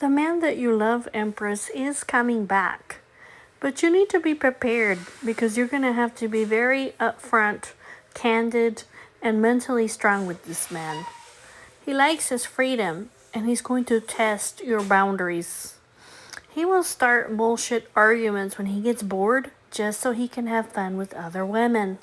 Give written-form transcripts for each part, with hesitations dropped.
The man that you love, Empress, is coming back. But you need to be prepared because you're going to have to be very upfront, candid, and mentally strong with this man. He likes his freedom and he's going to test your boundaries. He will start bullshit arguments when he gets bored just so he can have fun with other women.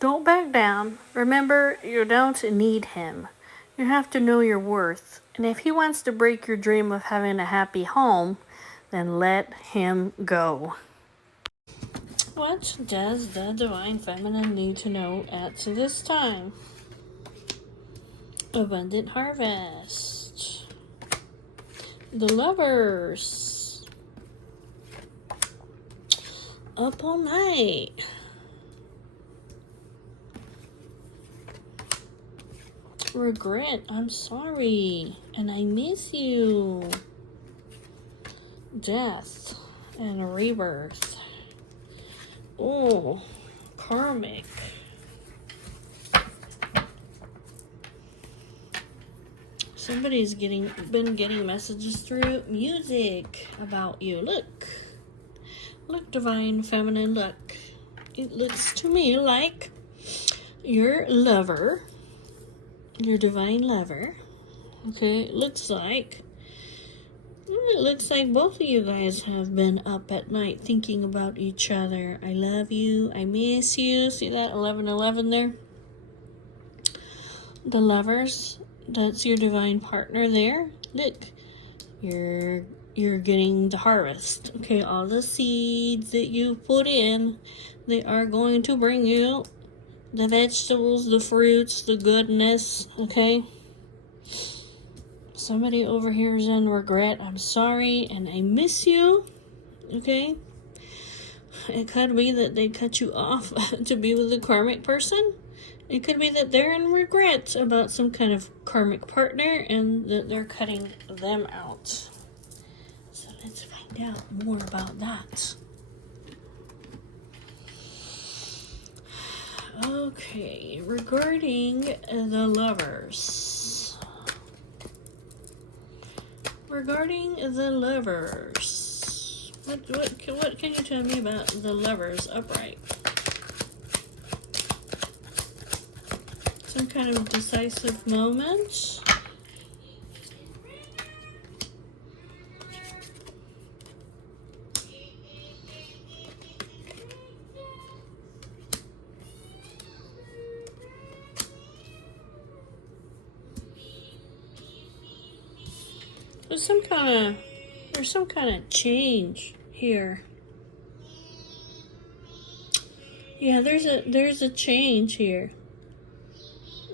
Don't back down. Remember, you don't need him. You have to know your worth. And if he wants to break your dream of having a happy home, then let him go. What does the Divine Feminine need to know at this time? Abundant Harvest. The Lovers. Up all night. Regret. I'm sorry. And I miss you. Death and rebirth. Oh, karmic. Somebody's been getting messages through music about you. Look, Divine Feminine, look. It looks to me like your lover, your divine lover. Okay, it looks like both of you guys have been up at night thinking about each other. I love you. I miss you. See that 1111 there? The Lovers. That's your divine partner there. Look, you're getting the harvest. Okay, all the seeds that you put in, they are going to bring you the vegetables, the fruits, the goodness. Okay. Somebody over here is in regret. I'm sorry and I miss you. Okay. It could be that they cut you off to be with a karmic person. It could be that they're in regret about some kind of karmic partner and that they're cutting them out. So let's find out more about that. Okay, regarding the Lovers. Regarding the Lovers. What can you tell me about the Lovers upright? Some kind of decisive moment. There's some kind of change here. Yeah, there's a change here.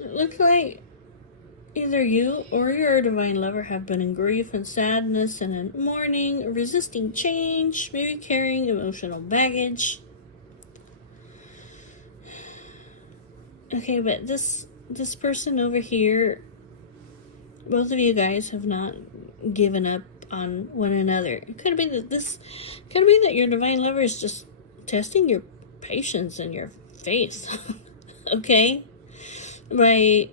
It looks like either you or your divine lover have been in grief and sadness and in mourning, resisting change, maybe carrying emotional baggage. Okay, but this person over here, both of you guys have not given up on one another. It could be that your divine lover is just testing your patience and your faith. Okay? By,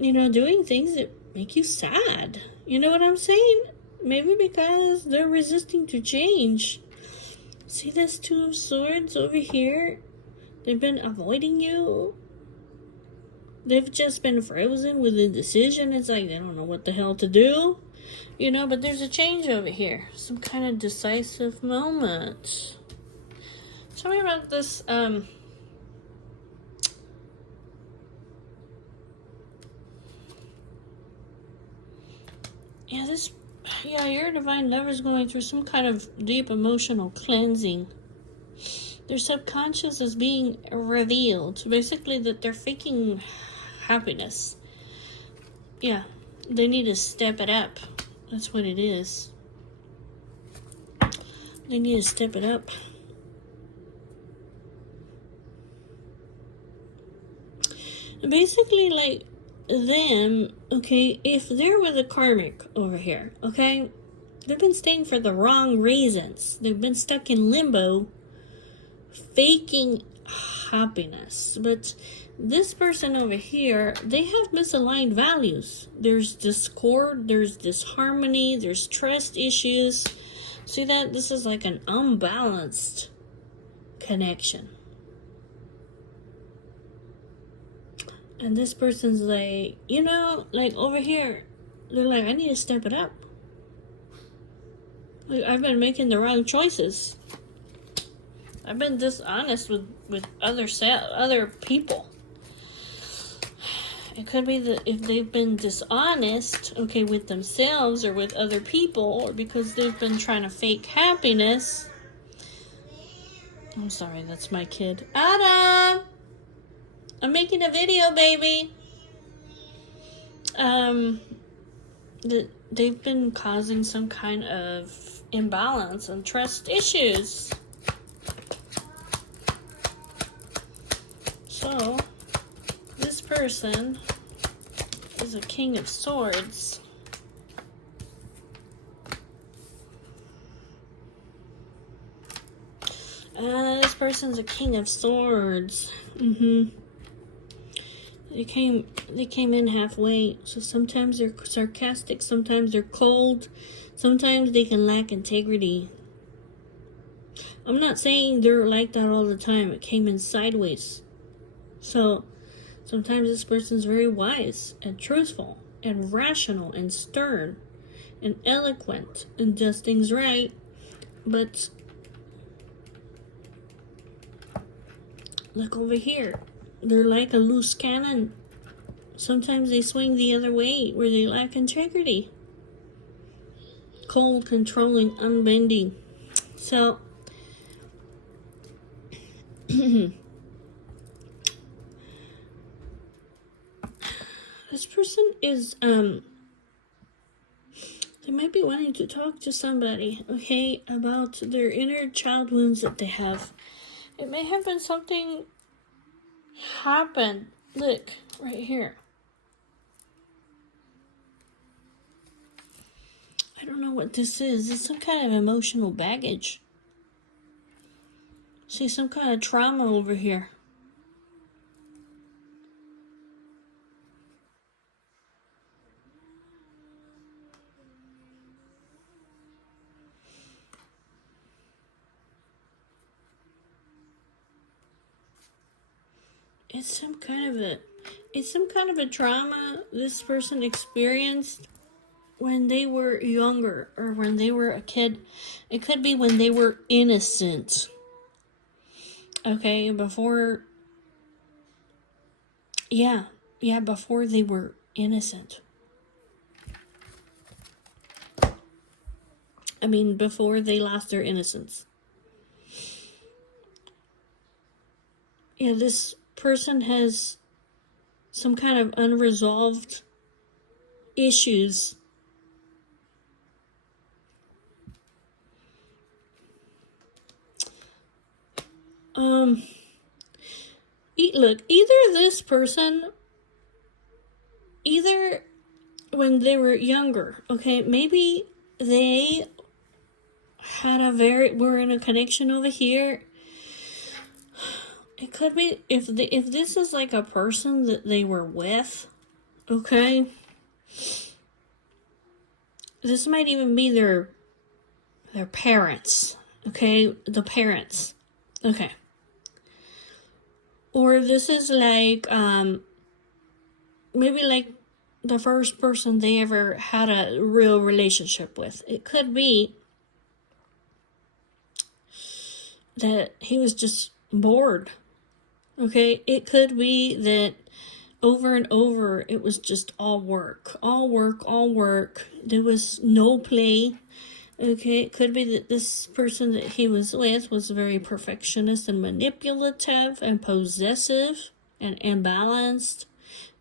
doing things that make you sad. You know what I'm saying? Maybe because they're resisting to change. See this Two of Swords over here? They've been avoiding you. They've just been frozen with indecision. It's like they don't know what the hell to do. But there's a change over here. Some kind of decisive moment. Tell me about this, your divine lover is going through some kind of deep emotional cleansing. Their subconscious is being revealed. Basically, that they're faking happiness. Yeah, they need to step it up. That's what it is. They need to step it up. Basically, like them, okay, if they're with a karmic over here, okay, they've been staying for the wrong reasons. They've been stuck in limbo, faking happiness, but this person over here, they have misaligned values. There's discord, there's disharmony, there's trust issues. See that? This is like an unbalanced connection. And this person's like, like over here, they're like, I need to step it up. Like, I've been making the wrong choices. I've been dishonest with other people. It could be that if they've been dishonest, okay, with themselves or with other people, or because they've been trying to fake happiness. I'm sorry, that's my kid. Adam! I'm making a video, baby. They've been causing some kind of imbalance and trust issues. So, this person is a King of Swords. This person's a King of Swords. They came in halfway. So sometimes they're sarcastic, sometimes they're cold, sometimes they can lack integrity. I'm not saying they're like that all the time. It came in sideways. So sometimes this person's very wise and truthful and rational and stern and eloquent and does things right. But look over here. They're like a loose cannon. Sometimes they swing the other way where they lack integrity. Cold, controlling, unbending. So, this person is, they might be wanting to talk to somebody, okay, about their inner child wounds that they have. It may have been something happened. Look, right here. I don't know what this is. It's some kind of emotional baggage. See, some kind of trauma over here. It's some kind of a trauma this person experienced when they were younger or when they were a kid. It could be when they were innocent. Okay, before they were innocent. I mean, before they lost their innocence. Yeah, this person has some kind of unresolved issues. Look, either this person, either when they were younger, okay, maybe they were in a connection over here. It could be if this is like a person that they were with, okay. This might even be their parents, okay, the parents, okay. Or this is like maybe like the first person they ever had a real relationship with. It could be that he was just bored. Okay, it could be that over and over it was just all work. There was no play. Okay, it could be that this person that he was with was very perfectionist and manipulative and possessive and imbalanced.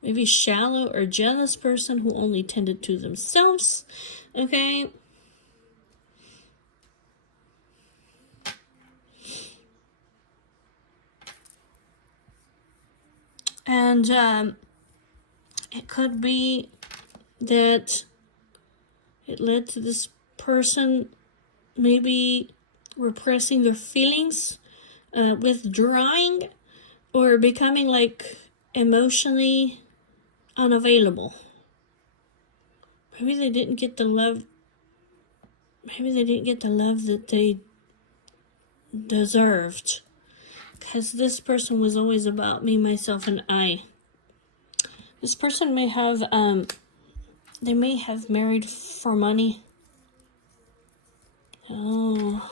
Maybe shallow or jealous person who only tended to themselves. Okay. And it could be that it led to this person maybe repressing their feelings, withdrawing, or becoming like emotionally unavailable. Maybe they didn't get the love. Maybe they didn't get the love that they deserved. Because this person was always about me, myself, and I. This person may have, they may have married for money. Oh,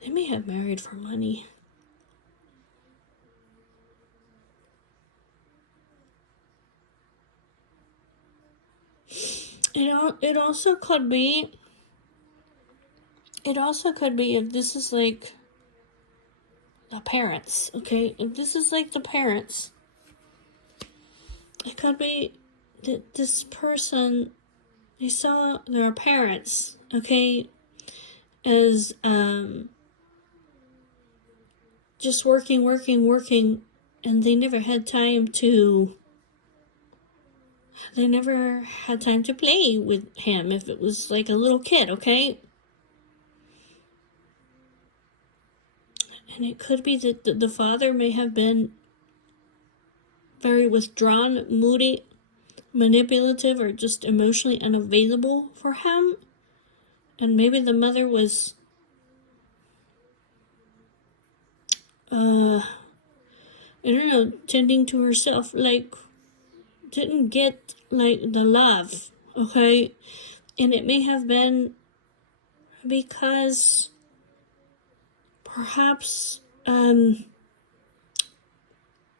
they may have married for money. It also could be if this is like the parents, okay? If this is like the parents, it could be that this person, they saw their parents, okay, as just working, and they never had time to play with him if it was like a little kid, okay? And it could be that the father may have been very withdrawn, moody, manipulative, or just emotionally unavailable for him. And maybe the mother was I don't know, tending to herself, like didn't get like the love, okay? And it may have been because perhaps they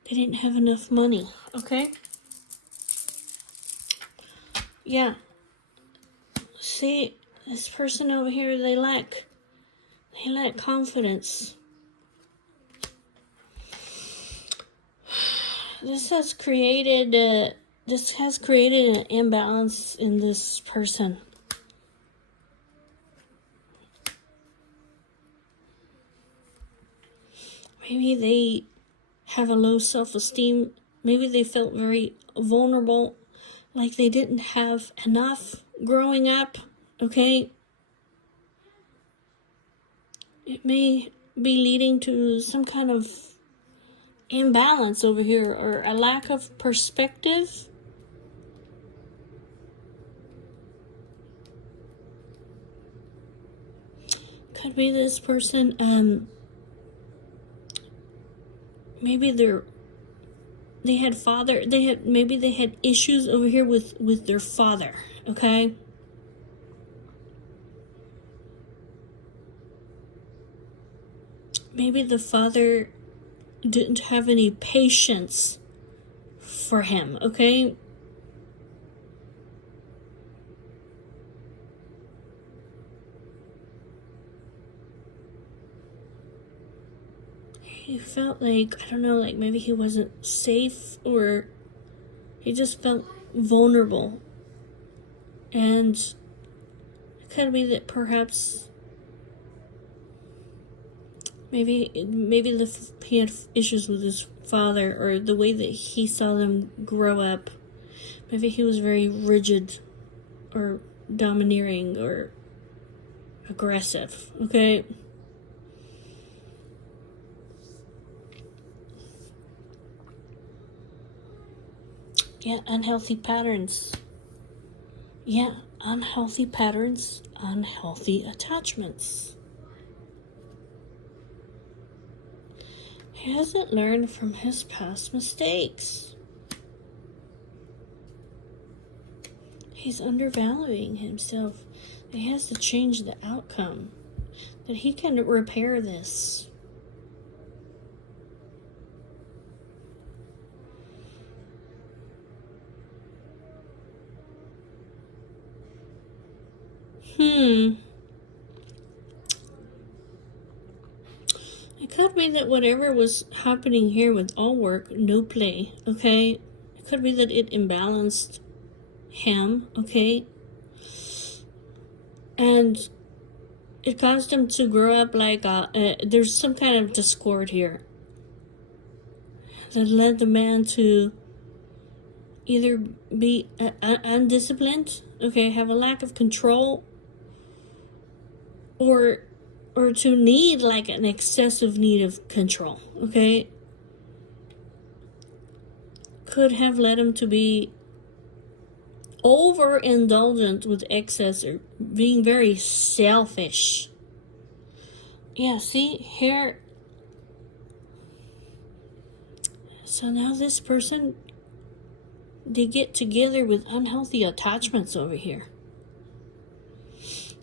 didn't have enough money, okay? Yeah. See, this person over here, they lack confidence. This has created an imbalance in this person. Maybe they have a low self-esteem. Maybe they felt very vulnerable, like they didn't have enough growing up, okay? It may be leading to some kind of imbalance over here, or a lack of perspective. Could be this person, maybe they had issues over here with their father, okay? Maybe the father didn't have any patience for him, okay? He felt like, I don't know, like maybe he wasn't safe, or he just felt vulnerable. And it could be that perhaps maybe he had issues with his father, or the way that he saw them grow up. Maybe he was very rigid, or domineering, or aggressive, okay? Yeah, unhealthy patterns. Yeah, unhealthy patterns, unhealthy attachments. He hasn't learned from his past mistakes. He's undervaluing himself. He has to change the outcome. That he can repair this. It could be that whatever was happening here with all work, no play, okay? It could be that it imbalanced him, okay? And it caused him to grow up like there's some kind of discord here that led the man to either be undisciplined, okay, have a lack of control, or to need like an excessive need of control, okay? could have led him to be overindulgent with excess or being very selfish. Yeah, see here. So now this person, they get together with unhealthy attachments over here.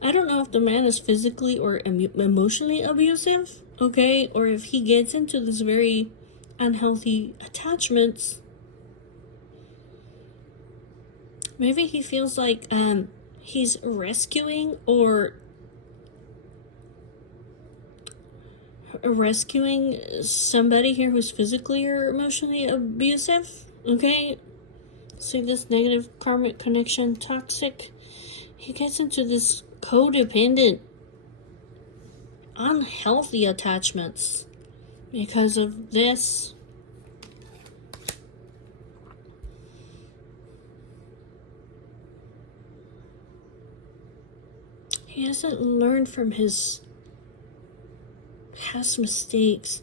I don't know if the man is physically or emotionally abusive, okay, or if he gets into this very unhealthy attachments. Maybe he feels like he's rescuing somebody here who's physically or emotionally abusive, okay? So this negative karmic connection, toxic, he gets into this codependent, unhealthy attachments because of this. He hasn't learned from his past mistakes.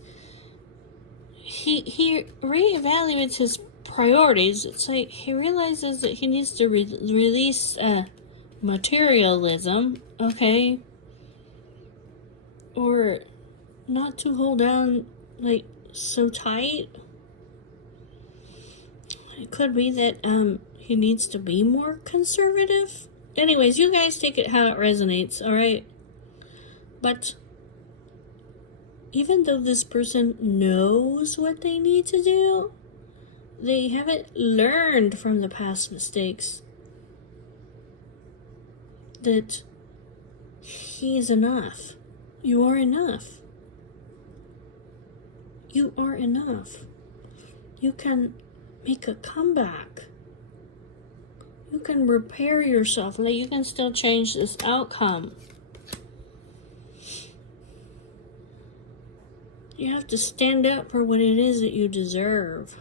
He reevaluates his priorities. It's like he realizes that he needs to release materialism, okay? Or not to hold on like so tight. It could be that he needs to be more conservative. Anyways, you guys take it how it resonates, alright? But even though this person knows what they need to do, they haven't learned from the past mistakes that he is enough. You are enough. You are enough. You can make a comeback. You can repair yourself, and that you can still change this outcome. You have to stand up for what it is that you deserve.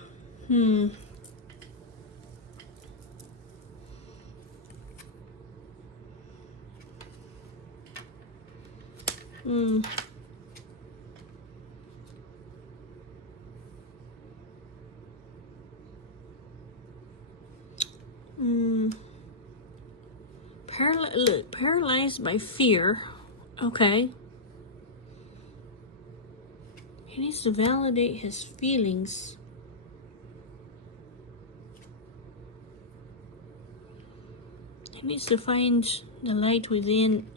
Paralyzed by fear. Okay. He needs to validate his feelings. He needs to find the light within.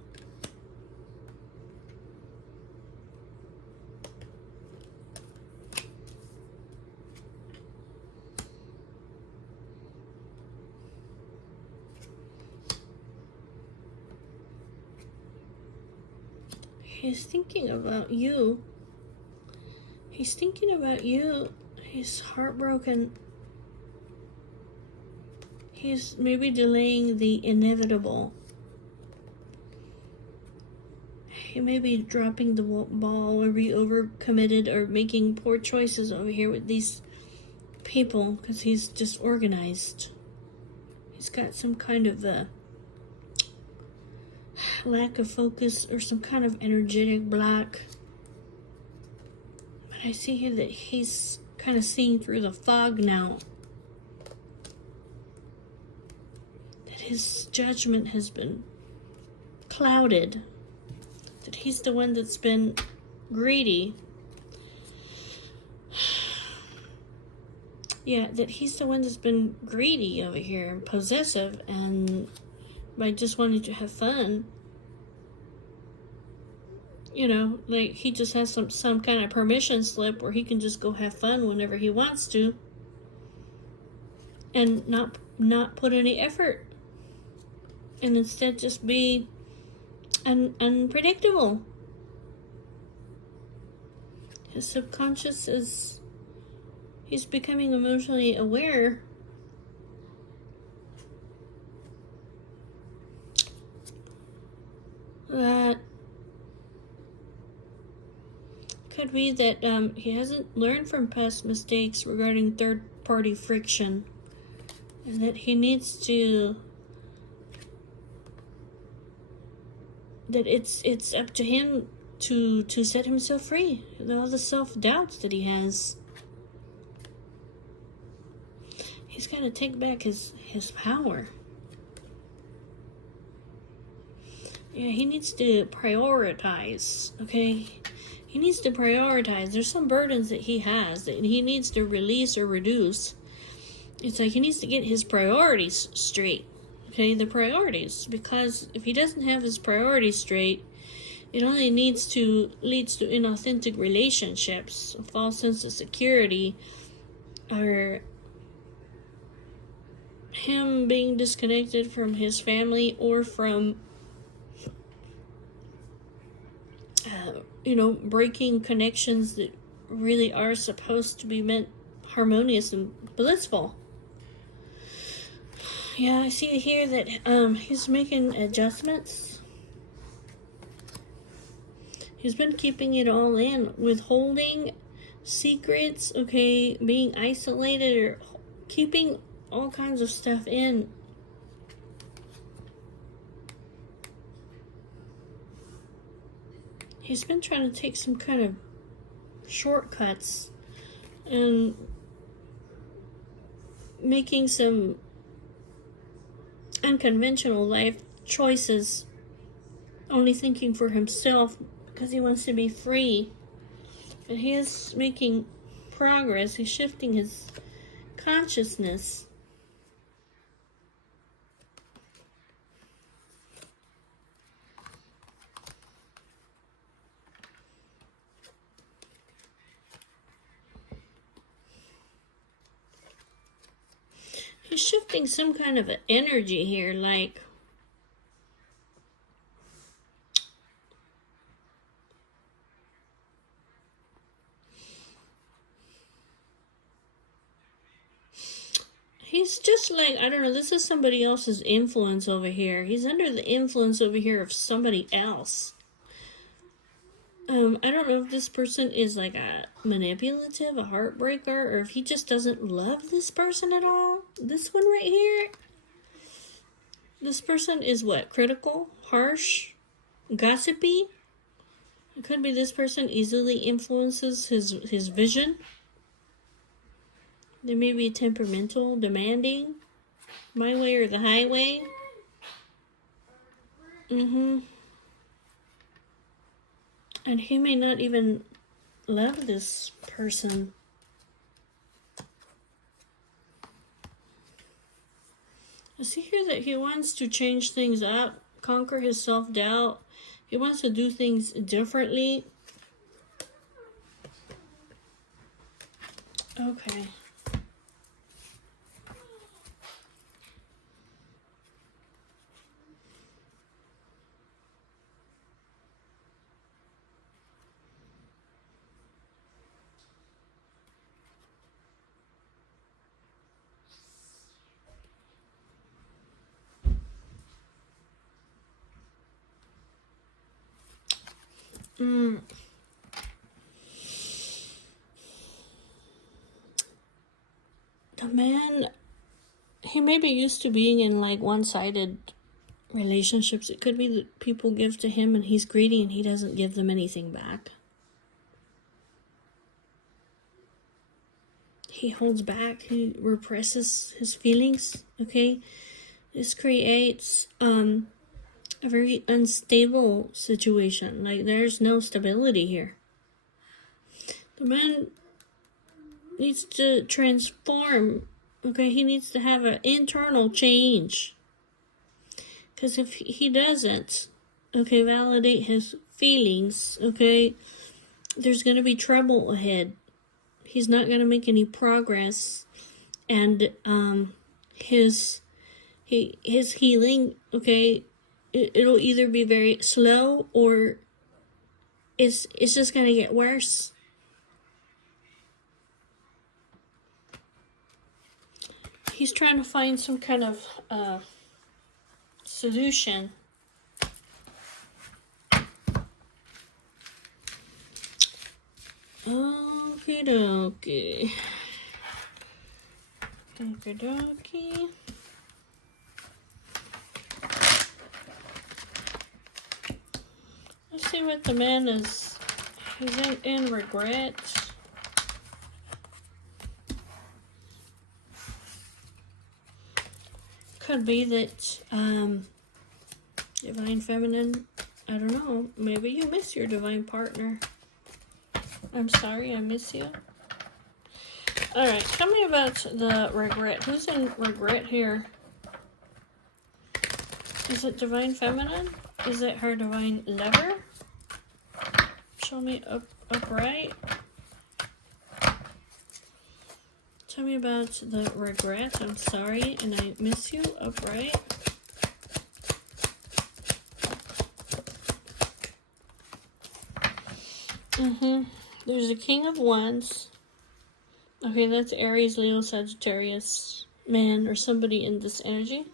He's thinking about you. He's thinking about you. He's heartbroken. He's maybe delaying the inevitable. He may be dropping the ball or be overcommitted or making poor choices over here with these people because he's disorganized. He's got some kind of a lack of focus or some kind of energetic block. But I see here that he's kind of seeing through the fog now. That his judgment has been clouded. That he's the one that's been greedy. Yeah, that he's the one that's been greedy over here and possessive and by just wanting to have fun. You know, like he just has some kind of permission slip where he can just go have fun whenever he wants to and not put any effort and instead just be unpredictable. His subconscious he's becoming emotionally aware that could be that he hasn't learned from past mistakes regarding third-party friction, and that he needs to. That it's up to him to set himself free of all the self-doubts that he has. he's got to take back his power. Yeah, he needs to prioritize, okay? He needs to prioritize. There's some burdens that he has that he needs to release or reduce. It's like he needs to get his priorities straight, okay? The priorities, because if he doesn't have his priorities straight, it only leads to inauthentic relationships, a false sense of security, or him being disconnected from his family or from breaking connections that really are supposed to be meant harmonious and blissful. Yeah, I see here that he's making adjustments. He's been keeping it all in, withholding secrets, okay, being isolated, or keeping all kinds of stuff in. He's been trying to take some kind of shortcuts and making some unconventional life choices, only thinking for himself because he wants to be free. But he is making progress. He's shifting his consciousness. He's shifting some kind of an energy here, like he's just like, I don't know, this is somebody else's influence over here. He's under the influence over here of somebody else. I don't know if this person is like a manipulative, a heartbreaker, or if he just doesn't love this person at all. This one right here. This person is what? Critical, harsh, gossipy. It could be this person easily influences his vision. They may be temperamental, demanding, my way or the highway. And he may not even love this person. I see here that he wants to change things up, conquer his self-doubt. He wants to do things differently. Okay. The man, he may be used to being in like one-sided relationships. It could be that people give to him and he's greedy and he doesn't give them anything back. He holds back, he represses his feelings, okay? This creates a very unstable situation. Like, there's no stability here. The man needs to transform, okay? He needs to have an internal change. Because if he doesn't, okay, validate his feelings, okay, there's going to be trouble ahead. He's not going to make any progress. And his healing, okay, it'll either be very slow or it's just going to get worse. He's trying to find some kind of solution. Okie dokie. Okie dokie. Let's see what the man is. He's in regret. could be that Divine Feminine, I don't know, maybe you miss your divine partner. I'm sorry, I miss you. Alright, tell me about the regret. Who's in regret here? Is it Divine Feminine? Is it her divine lover? Show me upright. Tell me about the regret. I'm sorry and I miss you. Upright. There's a King of Wands. Okay, that's Aries, Leo, Sagittarius, man, or somebody in this energy.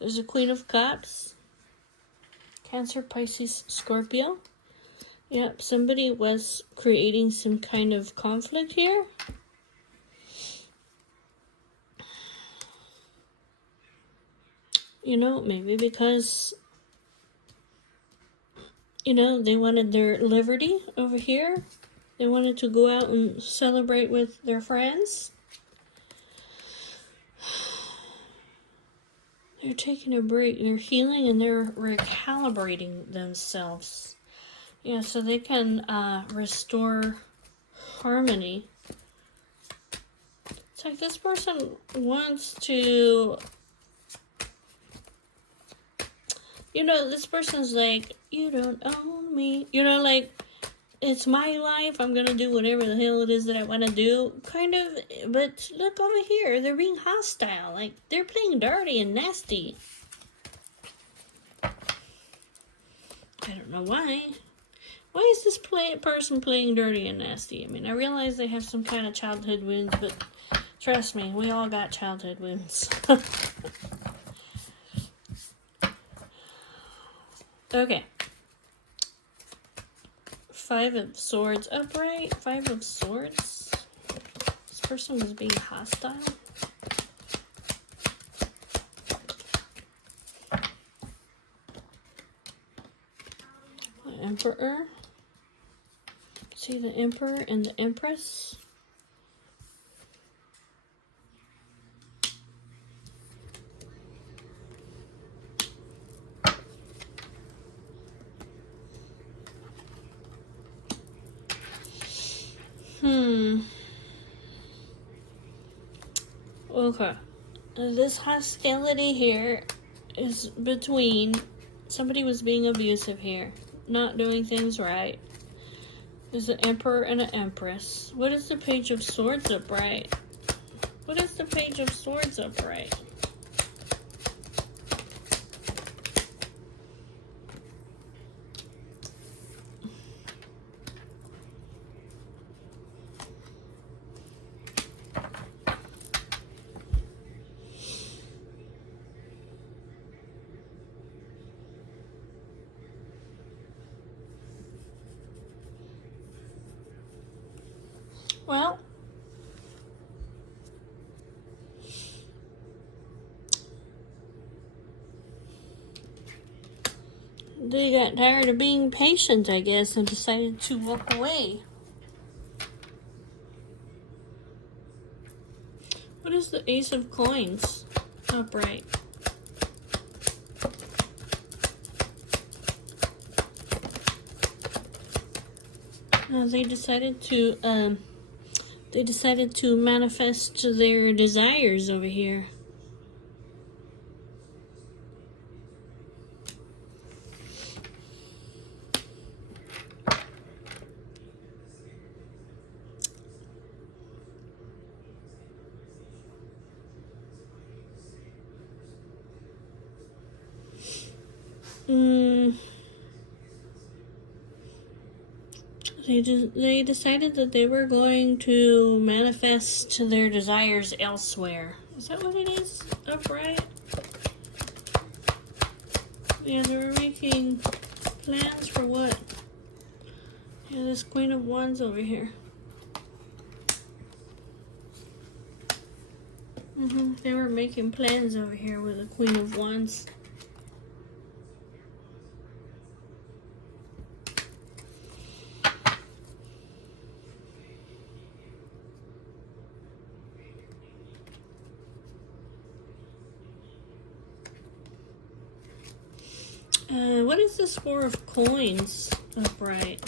There's a Queen of Cups. Cancer, Pisces, Scorpio. Yep, somebody was creating some kind of conflict here. You know, maybe because, you know, they wanted their liberty over here. They wanted to go out and celebrate with their friends. They're taking a break. They're healing and they're recalibrating themselves. Yeah, so they can restore harmony. It's like this person wants to... You know, this person's like, you don't own me. You know, like, it's my life. I'm going to do whatever the hell it is that I want to do. Kind of, but look over here. They're being hostile. Like, they're playing dirty and nasty. I don't know why. Why is this person playing dirty and nasty? I mean, I realize they have some kind of childhood wounds, but trust me, we all got childhood wounds. Okay. 5 of Swords upright. 5 of Swords. This person was being hostile. The Emperor. See the Emperor and the Empress. Okay. This hostility here is between somebody was being abusive here, not doing things right. There's an Emperor and an Empress. What is the Page of Swords upright? What is the Page of Swords upright? Well, they got tired of being patient, I guess, and decided to walk away. What is the Ace of Coins upright? They decided to manifest their desires over here. They decided that they were going to manifest their desires elsewhere. Is that what it is? Upright? Yeah, they were making plans for what? Yeah, this Queen of Wands over here. They were making plans over here with the Queen of Wands. What is this Four of Coins upright?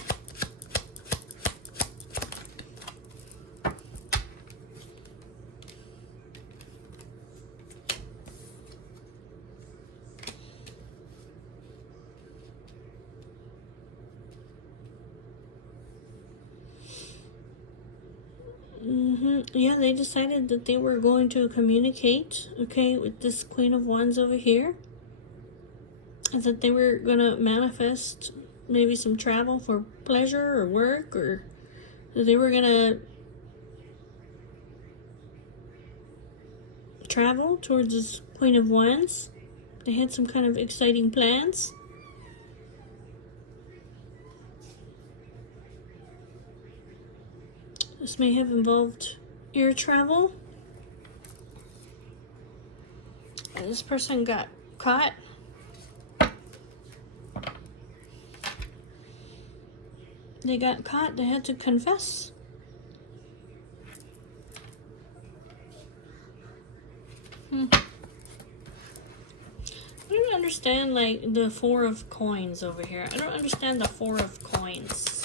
Yeah, they decided that they were going to communicate, okay, with this Queen of Wands over here. And that they were going to manifest maybe some travel for pleasure or work, or that they were going to travel towards this Queen of Wands. They had some kind of exciting plans. This may have involved air travel. And this person got caught. They got caught. They had to confess. I don't understand, like, the Four of Coins over here. I don't understand the Four of Coins.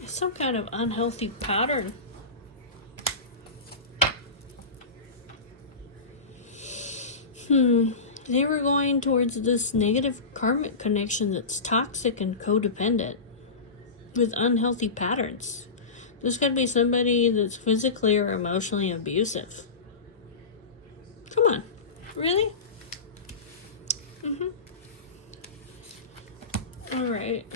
It's some kind of unhealthy pattern. They were going towards this negative karmic connection that's toxic and codependent with unhealthy patterns. There's got to be somebody that's physically or emotionally abusive. Come on. Really? Alright.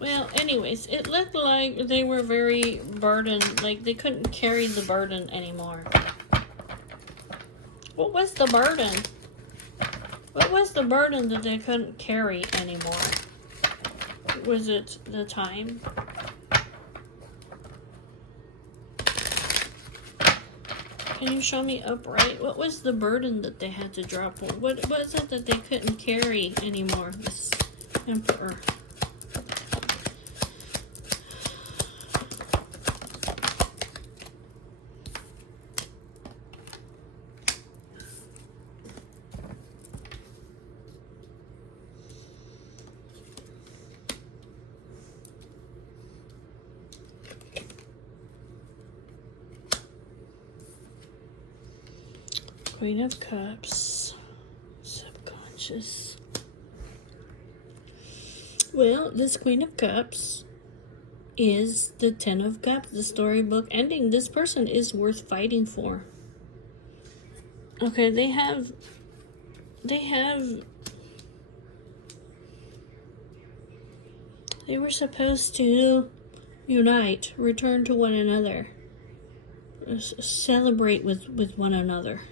Well, anyways, it looked like they were very burdened. Like, they couldn't carry the burden anymore. What was the burden? What was the burden that they couldn't carry anymore? Was it the time? Can you show me upright? What was the burden that they had to drop? What was it that they couldn't carry anymore? This Emperor. Queen of Cups. Subconscious. Well, this Queen of Cups is the Ten of Cups, the storybook ending. This person is worth fighting for. Okay, they were supposed to unite, return to one another, celebrate with one another.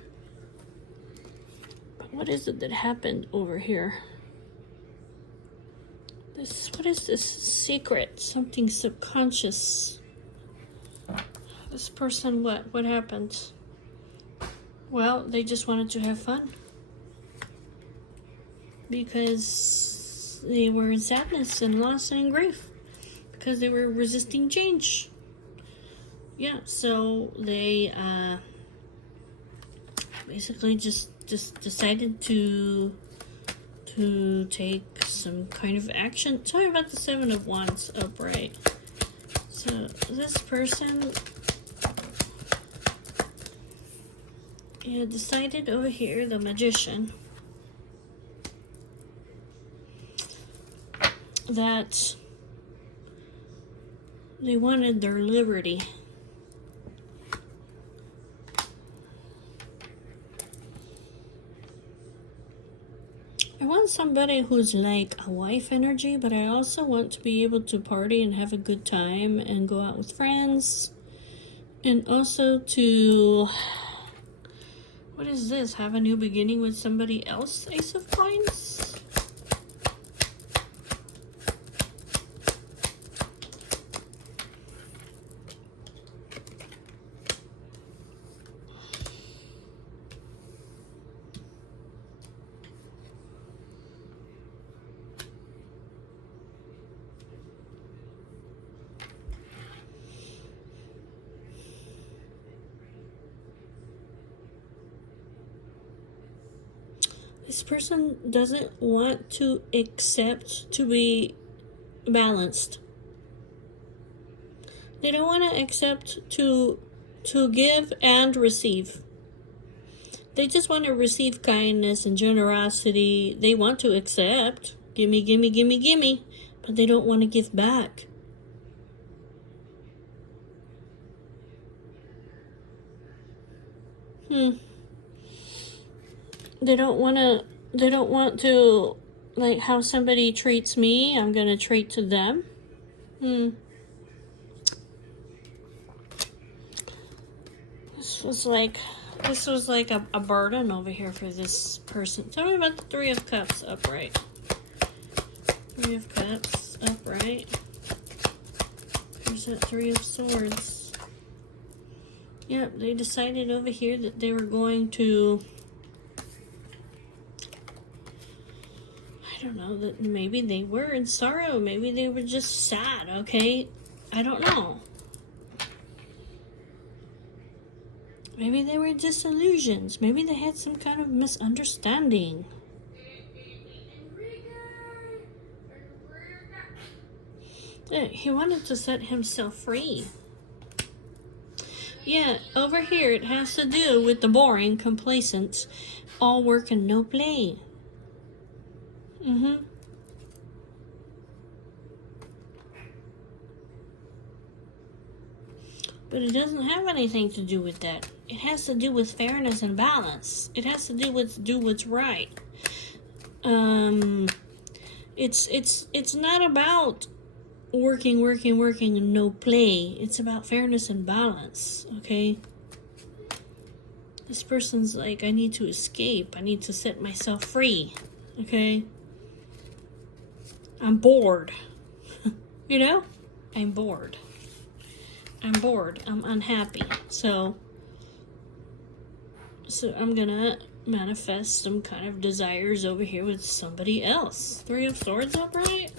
What is it that happened over here? What is this secret? Something subconscious. This person, what happened? Well, they just wanted to have fun. Because they were in sadness and loss and grief. Because they were resisting change. Yeah, so they basically just decided to take some kind of action. Tell me about the Seven of Wands upright. So this person decided over here, the Magician, that they wanted their liberty. I want somebody who's like a wife energy, but I also want to be able to party and have a good time and go out with friends. And also to, what is this? Have a new beginning with somebody else? Ace of Coins? This person doesn't want to accept to be balanced. They don't want to accept to give and receive. They just want to receive kindness and generosity. They want to accept, gimme, gimme, gimme, gimme, but they don't want to give back. They don't want to, like how somebody treats me, I'm going to treat to them. This was like a burden over here for this person. Tell me about the Three of Cups upright. Three of Cups upright. There's that Three of Swords. Yep, they decided over here that they were going to, I don't know, that maybe they were in sorrow. Maybe they were just sad, okay? I don't know. Maybe they were disillusions. Maybe they had some kind of misunderstanding. Yeah, he wanted to set himself free. Yeah, over here it has to do with the boring, complacent, all work and no play. But it doesn't have anything to do with that. It has to do with fairness and balance. It has to do with do what's right. It's not about working and no play. It's about fairness and balance, okay? This person's like, I need to escape. I need to set myself free, okay? I'm bored. You know? I'm bored. I'm bored. I'm unhappy. So I'm gonna manifest some kind of desires over here with somebody else. Three of Swords upright?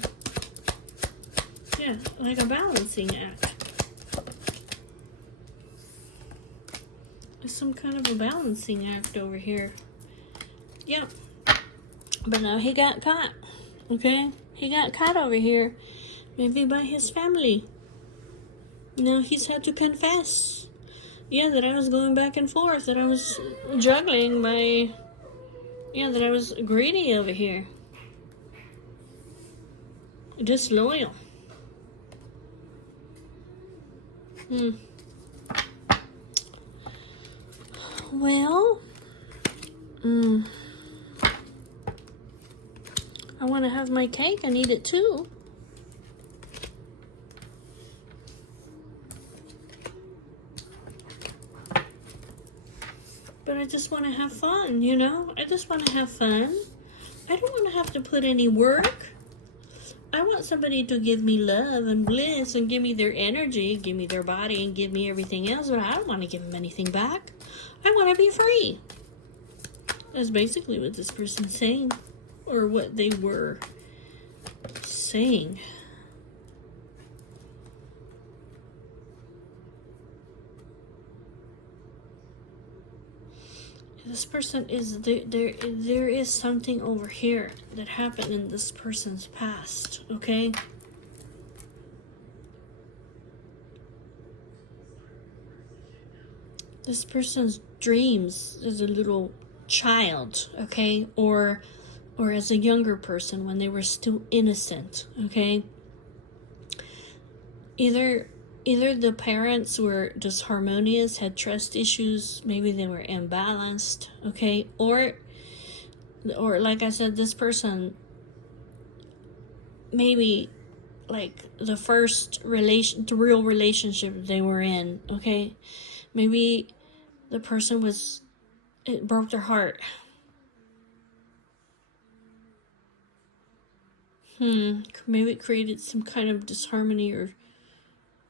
Yeah, like a balancing act. It's some kind of a balancing act over here. Yep. But now he got caught. Okay? He got caught over here. Maybe by his family. Now he's had to confess. Yeah, that I was going back and forth. That I was juggling my... Yeah, that I was greedy over here. Disloyal. Well, I want to have my cake. I need it too. But I just want to have fun, you know? I just want to have fun. I don't want to have to put any work. I want somebody to give me love and bliss and give me their energy, give me their body, and give me everything else, but I don't want to give them anything back. I want to be free. That's basically what this person's saying, or what they were saying. This person is, there is something over here that happened in this person's past, okay? This person's dreams as a little child, okay? Or as a younger person when they were still innocent, okay? Either the parents were disharmonious, had trust issues, maybe they were imbalanced, okay? Or like I said, this person, maybe like the real relationship they were in, okay? Maybe the person it broke their heart. Maybe it created some kind of disharmony or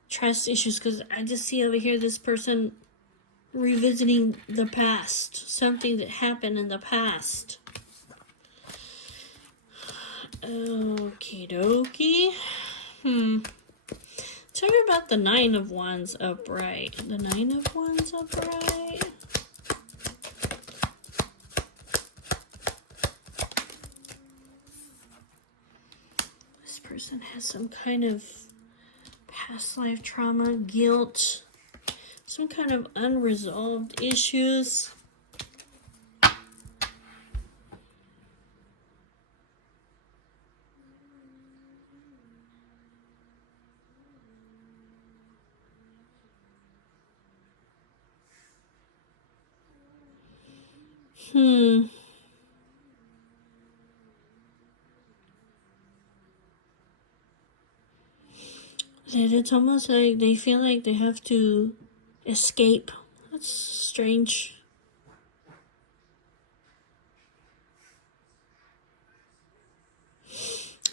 trust issues, because I just see over here this person revisiting the past, something that happened in the past. Okie dokie. Tell me about the Nine of Wands upright. The Nine of Wands upright. person has some kind of past life trauma, guilt, some kind of unresolved issues. That it's almost like they feel like they have to escape. That's strange.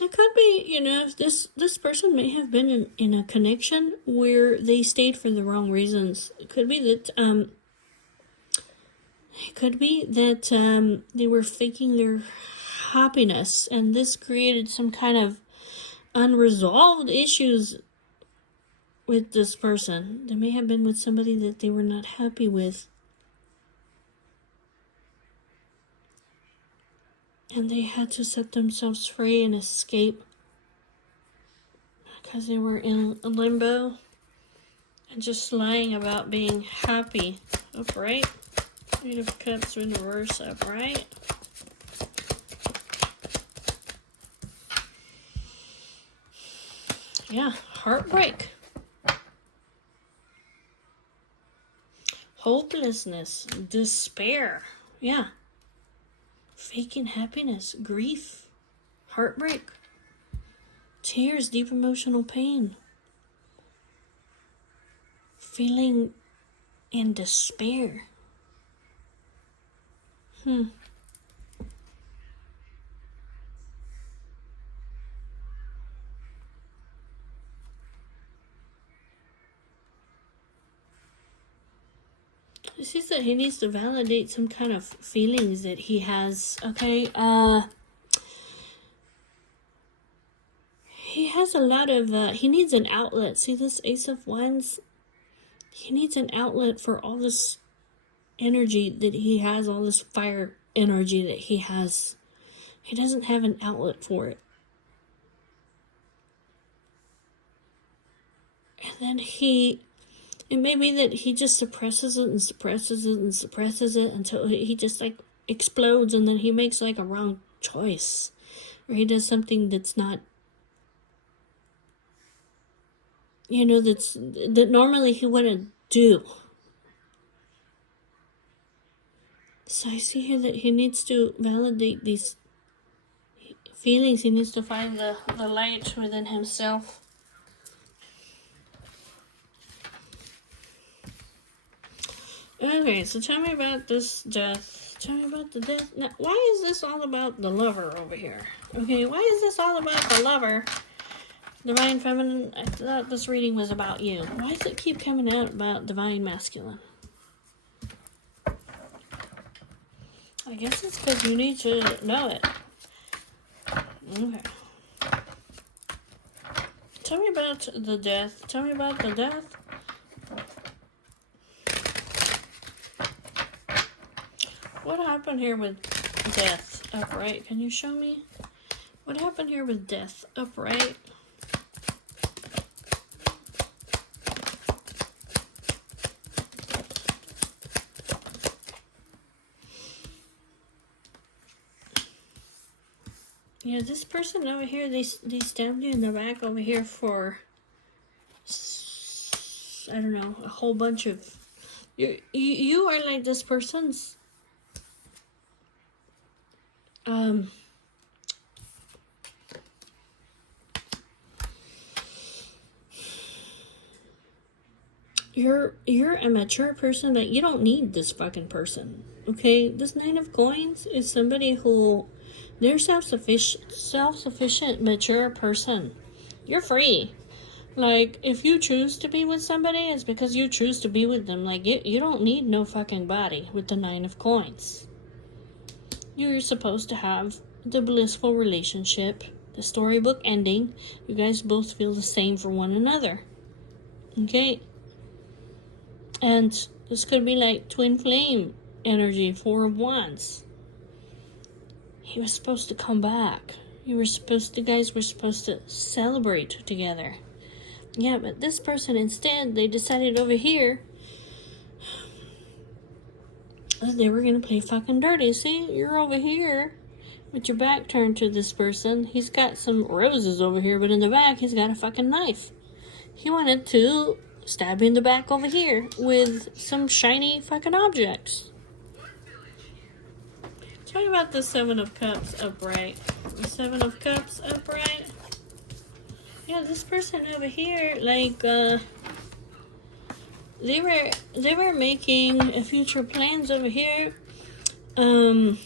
It could be, you know, this person may have been in a connection where they stayed for the wrong reasons. It could be that they were faking their happiness, and this created some kind of unresolved issues with this person. They may have been with somebody that they were not happy with. And they had to set themselves free and escape because they were in limbo and just lying about being happy. Upright. Eight of Cups in reverse, upright. Yeah, heartbreak. Hopelessness, despair. Yeah. Faking happiness, grief, heartbreak, tears, deep emotional pain, feeling in despair. It seems that he needs to validate some kind of feelings that he has, okay? He has a lot of, he needs an outlet. See this Ace of Wands? He needs an outlet for all this energy that he has, all this fire energy that he has. He doesn't have an outlet for it. And then it may be that he just suppresses it and suppresses it and suppresses it until he just like explodes, and then he makes like a wrong choice. Or he does something that's not, you know, that normally he wouldn't do. So I see here that he needs to validate these feelings. He needs to find the light within himself. Okay, so tell me about this death. Tell me about the death. Now, why is this all about the lover over here? Okay, why is this all about the lover? Divine Feminine, I thought this reading was about you. Why does it keep coming out about Divine Masculine? I guess it's because you need to know it. Okay. Tell me about the death. Tell me about the death. What happened here with death upright? Can you show me? What happened here with death upright? Yeah, this person over here, they stabbed you in the back over here for, I don't know, a whole bunch of, you are like this person's, you're a mature person, but you don't need this fucking person, okay? This Nine of Coins is somebody who, they're self-sufficient, mature person. You're free. Like, if you choose to be with somebody, it's because you choose to be with them. Like, you don't need no fucking body with the Nine of Coins. You're supposed to have the blissful relationship, the storybook ending. You guys both feel the same for one another. Okay? And this could be like twin flame energy, Four of Wands. He was supposed to come back. You guys were supposed to celebrate together. Yeah, but this person instead, they decided over here that they were gonna play fucking dirty. See, you're over here with your back turned to this person. He's got some roses over here, but in the back, he's got a fucking knife. He wanted to stab you in the back over here with some shiny fucking objects. Talk about the Seven of Cups upright. The Seven of Cups upright. Yeah, this person over here, like, they were making future plans over here, to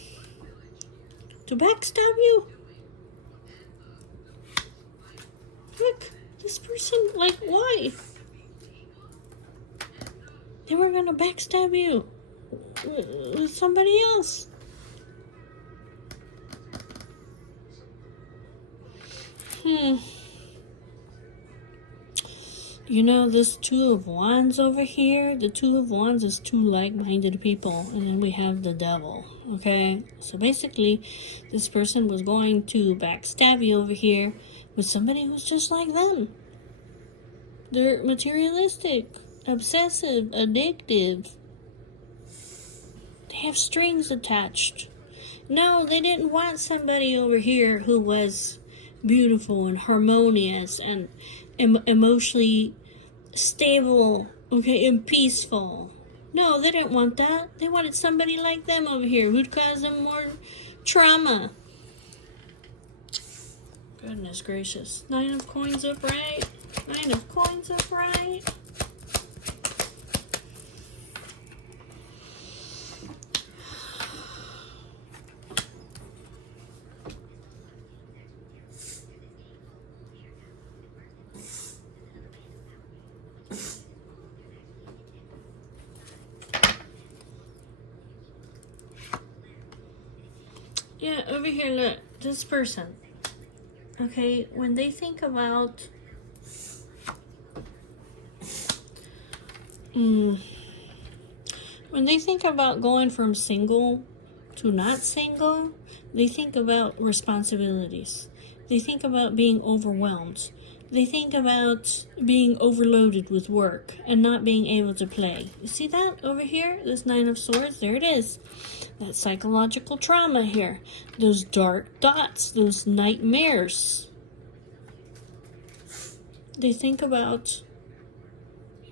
backstab you. Look, this person, like, why? They were gonna backstab you with somebody else. You know, this Two of Wands over here, the Two of Wands is two like-minded people, and then we have the Devil, okay? So basically, this person was going to backstab you over here with somebody who's just like them. They're materialistic, obsessive, addictive. They have strings attached. No, they didn't want somebody over here who was beautiful and harmonious and emotionally stable, okay, and peaceful. No, they didn't want that. They wanted somebody like them over here who'd cause them more trauma. Goodness gracious. 9 of Coins upright. 9 of Coins upright. Yeah, over here, look, this person, okay, when they think about, when they think about going from single to not single, they think about responsibilities. They think about being overwhelmed. They think about being overloaded with work and not being able to play. You see that over here? This 9 of Swords, there it is. That psychological trauma here. Those dark dots, those nightmares. They think about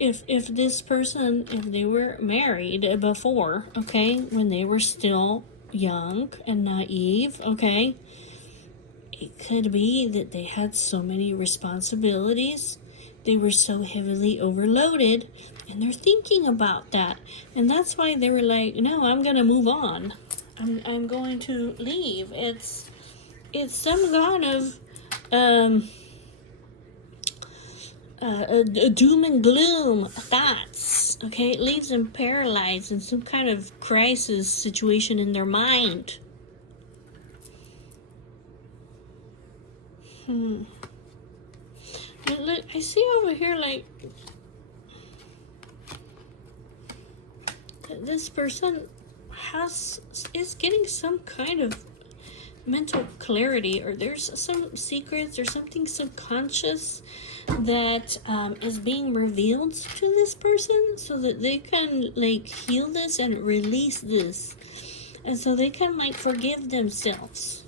if this person, if they were married before, okay, when they were still young and naive, okay, it could be that they had so many responsibilities, they were so heavily overloaded, and they're thinking about that. And that's why they were like, no, I'm going to move on. I'm going to leave. It's some kind of doom and gloom thoughts, okay? It leaves them paralyzed in some kind of crisis situation in their mind. Look, I see over here, like, this person is getting some kind of mental clarity, or there's some secrets or something subconscious that is being revealed to this person so that they can, like, heal this and release this, and so they can, like, forgive themselves,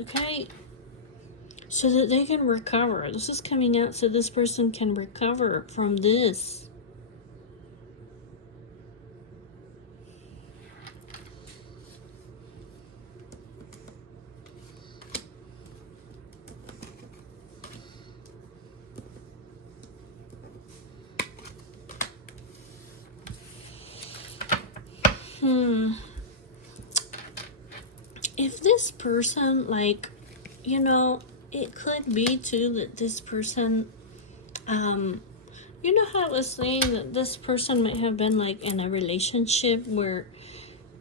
okay? So that they can recover. This is coming out so this person can recover from this. If this person, like, you know, it could be too that this person, you know how I was saying that this person might have been, like, in a relationship where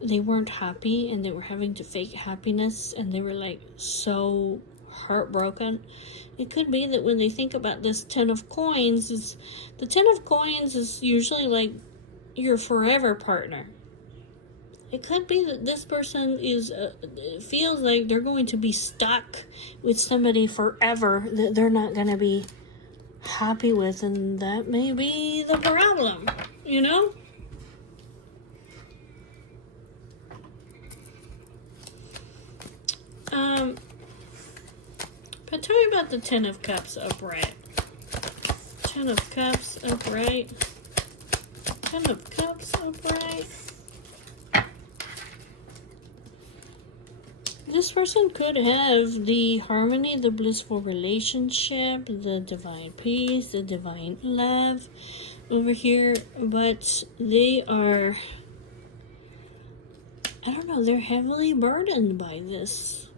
they weren't happy and they were having to fake happiness and they were, like, so heartbroken. It could be that when they think about this 10 of Coins, the 10 of Coins is usually, like, your forever partner. it could be that this person is feels like they're going to be stuck with somebody forever that they're not going to be happy with, and that may be the problem, you know? But tell me about the Ten of Cups upright. Ten of Cups upright. Ten of Cups upright. This person could have the harmony, the blissful relationship, the divine peace, the divine love over here, but they are, I don't know, they're heavily burdened by this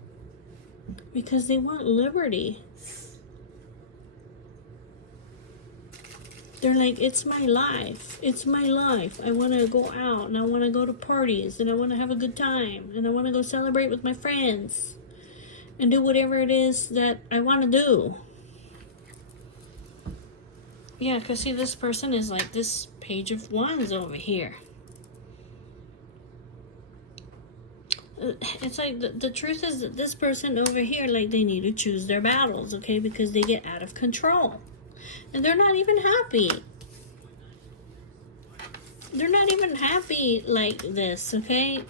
because they want liberty. They're like, it's my life. It's my life. I want to go out and I want to go to parties and I want to have a good time and I want to go celebrate with my friends and do whatever it is that I want to do. Yeah, because see, this person is like this Page of Wands over here. It's like the truth is that this person over here, like, they need to choose their battles, okay? Because they get out of control. And they're not even happy. They're not even happy like this, okay?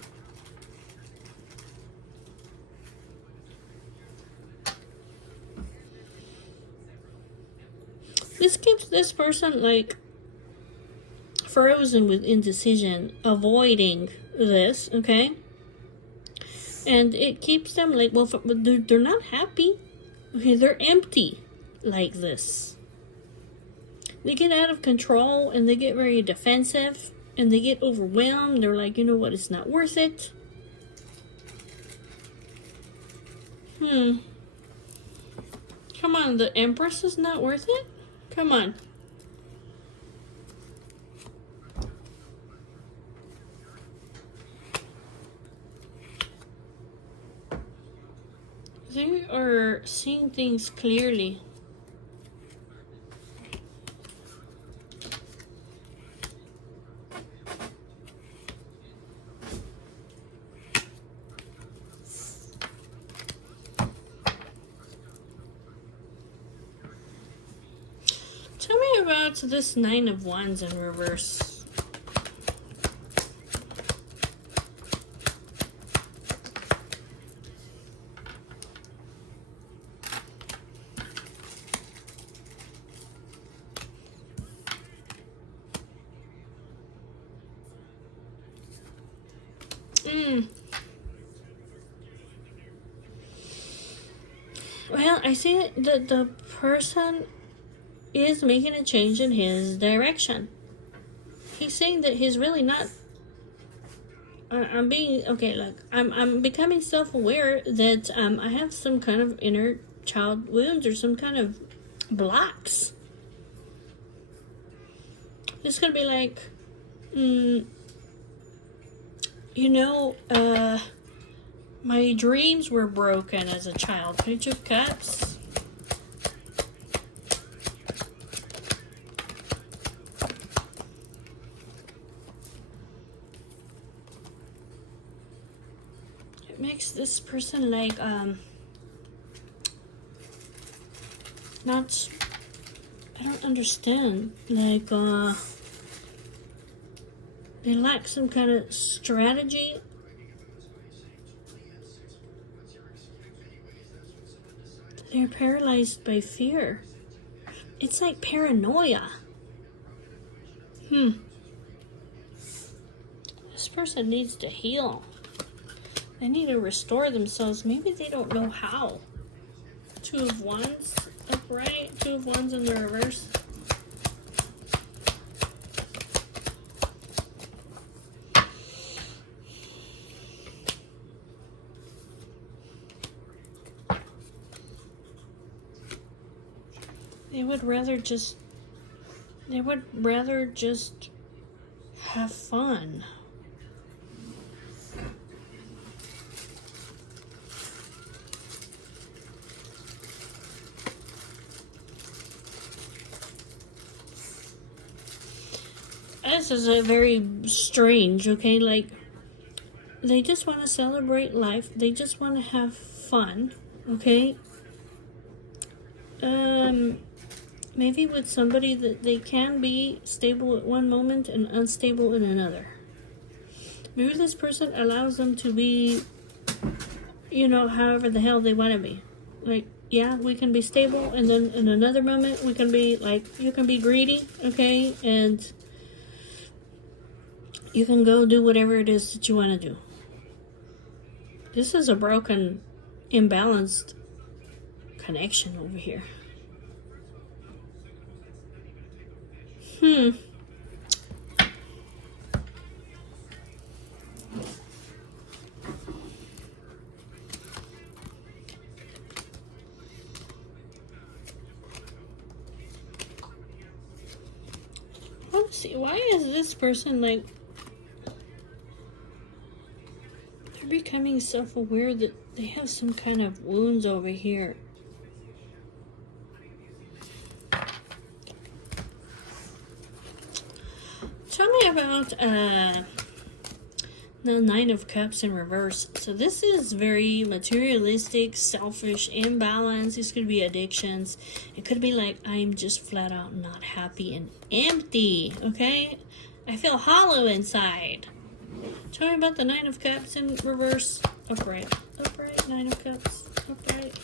This keeps this person, like, frozen with indecision, avoiding this, okay? And it keeps them, like, well, they're not happy. Okay, they're empty like this. They get out of control and they get very defensive and they get overwhelmed. They're like, you know what, it's not worth it. Come on, the Empress is not worth it? Come on. They are seeing things clearly. Tell me about this Nine of Wands in reverse. Well, I see that the person is making a change in his direction. He's saying that he's really not. I'm being okay. Look, I'm becoming self-aware that I have some kind of inner child wounds or some kind of blocks. It's gonna be like, my dreams were broken as a child. Page of Cups. It makes this person like, not, I don't understand, like, they lack some kind of strategy. They're paralyzed by fear. It's like paranoia. This person needs to heal. They need to restore themselves. Maybe they don't know how. Two of Wands upright. Two of Wands in the reverse. They would rather just have fun. This is a very strange, okay, like, they just want to celebrate life. They just want to have fun, okay? Maybe with somebody that they can be stable at one moment and unstable in another. Maybe this person allows them to be, however the hell they want to be. Like, yeah, we can be stable, and then in another moment we can be like, you can be greedy, okay? And you can go do whatever it is that you want to do. This is a broken, imbalanced connection over here. Let's see, why is this person like, they're becoming self-aware that they have some kind of wounds over here. Tell me about the Nine of Cups in reverse. So this is very materialistic, selfish, imbalanced. This could be addictions. It could be like, I'm just flat out not happy and empty, okay? I feel hollow inside. Tell me about the Nine of Cups in reverse. Upright. Upright. Nine of Cups. Upright.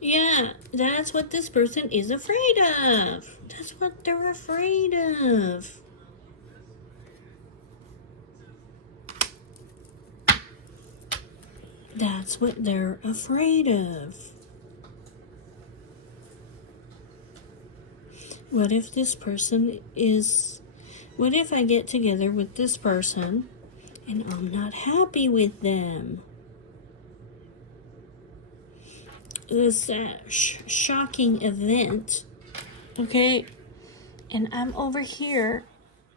Yeah, that's what this person is afraid of. That's what they're afraid of. That's what they're afraid of. What if this person is... What if I get together with this person and I'm not happy with them? This shocking event, okay? And I'm over here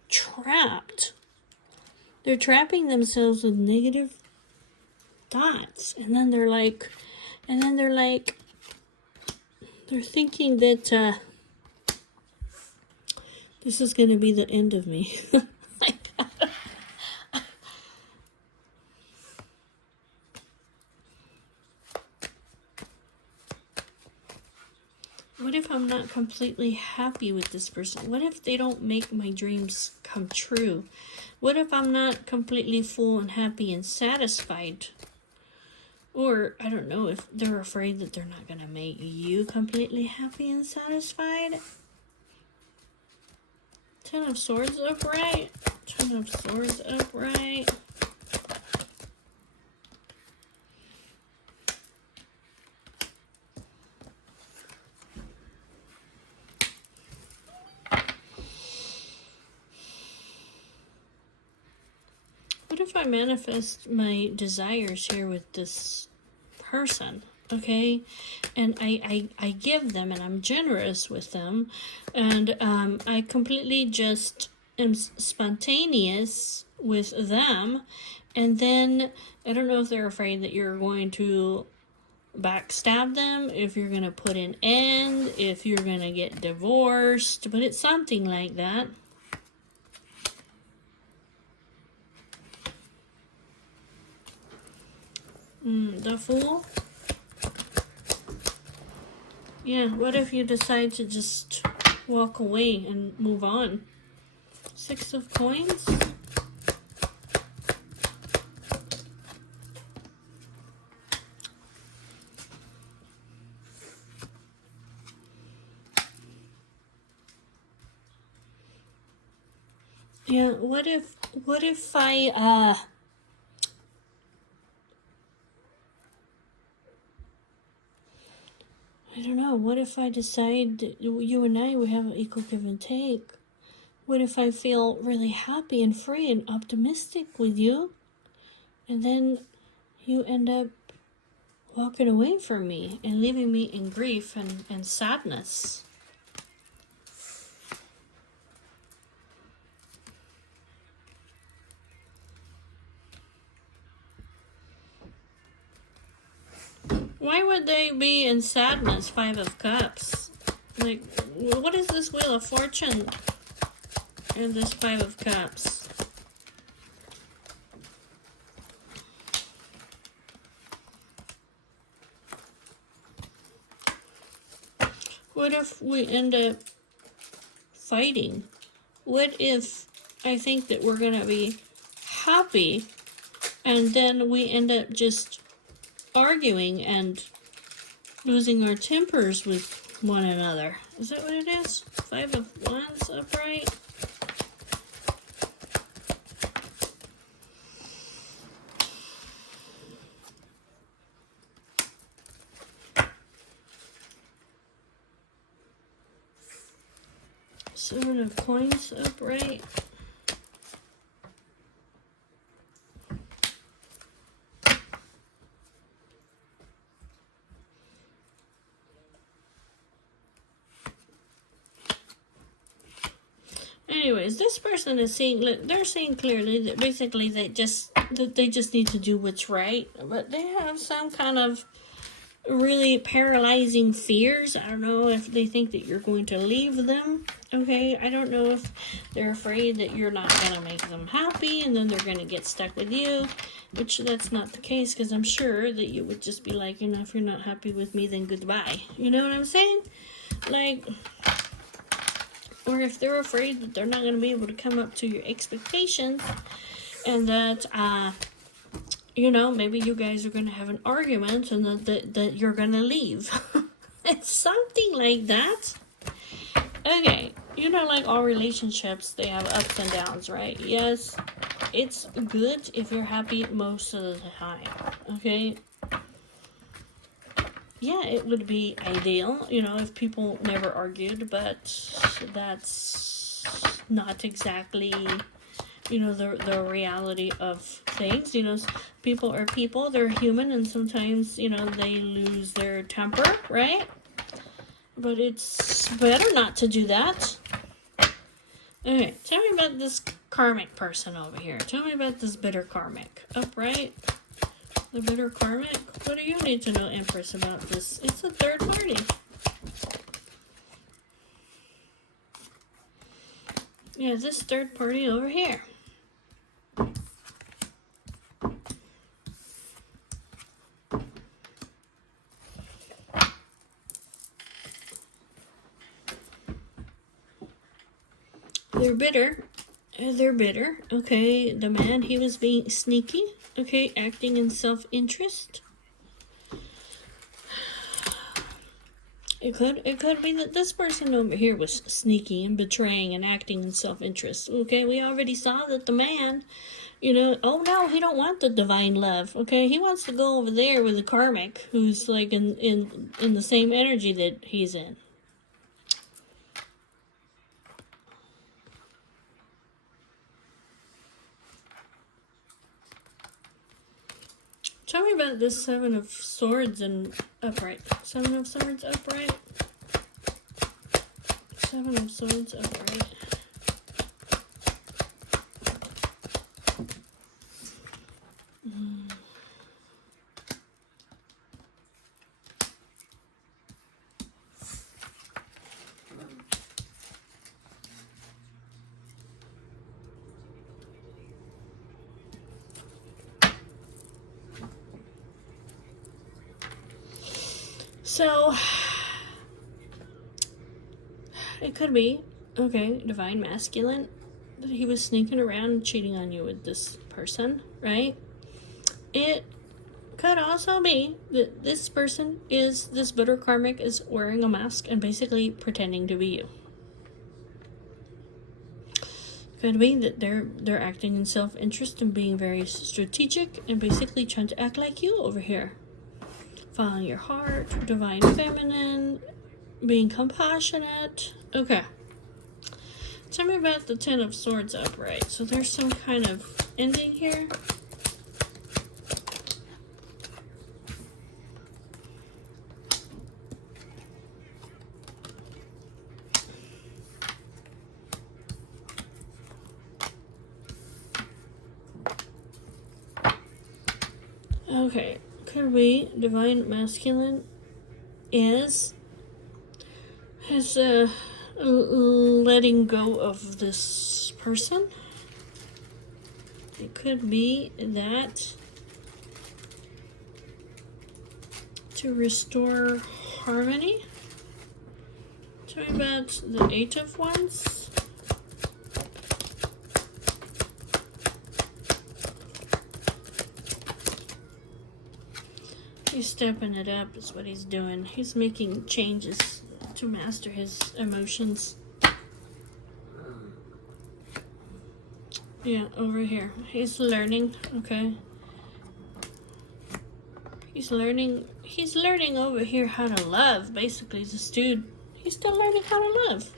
trapped. They're trapping themselves with negative thoughts. And then they're thinking that this is going to be the end of me. What if I'm not completely happy with this person? What if they don't make my dreams come true? What if I'm not completely full and happy and satisfied? Or, I don't know, if they're afraid that they're not going to make you completely happy and satisfied? Ten of Swords upright. Ten of Swords upright. What if I manifest my desires here with this person, okay? And I give them, and I'm generous with them, and I completely just am spontaneous with them, and then I don't know if they're afraid that you're going to backstab them, if you're going to put an end, if you're going to get divorced, but it's something like that. The Fool? Yeah, what if you decide to just walk away and move on? Six of Coins? Yeah, what if I don't know, what if I decide that you and I, we have an equal give and take? What if I feel really happy and free and optimistic with you, and then you end up walking away from me and leaving me in grief and sadness? Why would they be in sadness? 5 of Cups. Like, what is this Wheel of Fortune and this 5 of Cups? What if we end up fighting? What if I think that we're going to be happy and then we end up just arguing and losing our tempers with one another? Is that what it is? 5 of Wands upright. Seven of Coins upright. Anyways, this person is seeing, they're seeing clearly that basically they just need to do what's right, but they have some kind of really paralyzing fears. I don't know if they think that you're going to leave them. Okay, I don't know if they're afraid that you're not going to make them happy and then they're going to get stuck with you, which that's not the case, because I'm sure that you would just be like, you know, if you're not happy with me, then goodbye. You know what I'm saying? Like, or if they're afraid that they're not going to be able to come up to your expectations and that, you know, maybe you guys are going to have an argument and that you're going to leave. It's something like that. Okay, you know, like all relationships, they have ups and downs, right? Yes, it's good if you're happy most of the time, okay? Yeah, it would be ideal, you know, if people never argued, but that's not exactly, you know, the reality of things. You know, people are people, they're human, and sometimes, you know, they lose their temper, right? But it's better not to do that. Okay, tell me about this karmic person over here. Tell me about this bitter karmic. Upright. The bitter karmic. What do you need to know, Empress, about this? It's a third party. Yeah, this third party over here. They're bitter. They're bitter. Okay, the man, he was being sneaky. Okay, acting in self-interest. It could be that this person over here was sneaky and betraying and acting in self-interest. Okay, we already saw that the man, you know, oh no, he don't want the divine love. Okay, he wants to go over there with the karmic, who's like in the same energy that he's in. Tell me about this Seven of Swords and upright. Seven of Swords upright. Seven of Swords upright. So, it could be, okay, divine masculine, that he was sneaking around and cheating on you with this person, right? It could also be that this person this bitter karmic is wearing a mask and basically pretending to be you. Could be that they're acting in self-interest and being very strategic and basically trying to act like you over here. Following your heart, divine feminine, being compassionate. Okay. Tell me about the Ten of Swords upright. So there's some kind of ending here. Okay. could be divine masculine is letting go of this person. It could be that to restore harmony. Tell me about the Eight of Wands. He's stepping it up is what he's doing. He's making changes to master his emotions. Yeah, over here. He's learning, okay? He's learning over here how to love. Basically, this dude, he's still learning how to love.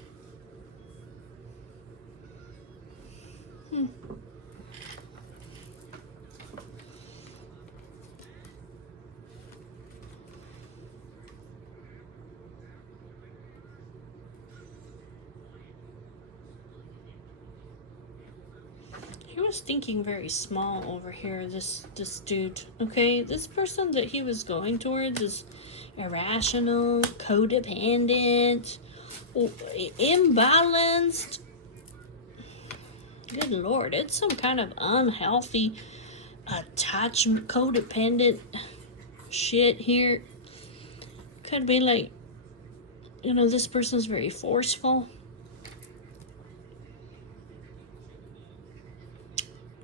He was thinking very small over here, this dude, okay? This person that he was going towards is irrational, codependent, imbalanced. Good Lord, it's some kind of unhealthy attachment, codependent shit here. Could be like, you know, this person's very forceful.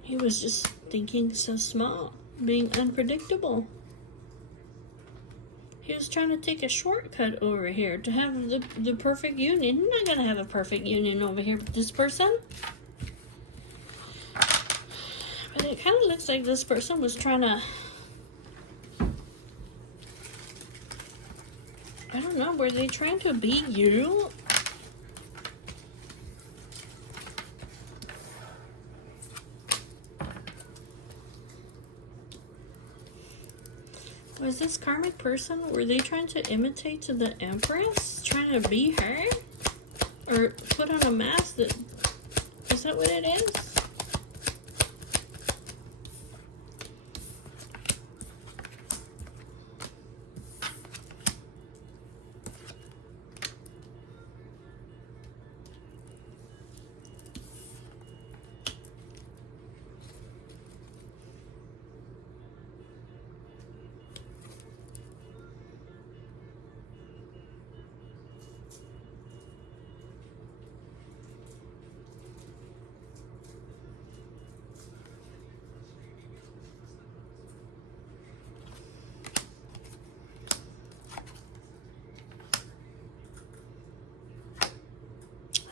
He was just thinking so small, being unpredictable. He was trying to take a shortcut over here to have the perfect union. You're not going to have a perfect union over here with this person. But it kind of looks like this person was trying to, I don't know, were they trying to be you? Was this karmic person, were they trying to imitate to the Empress? Trying to be her? Or put on a mask that, is that what it is?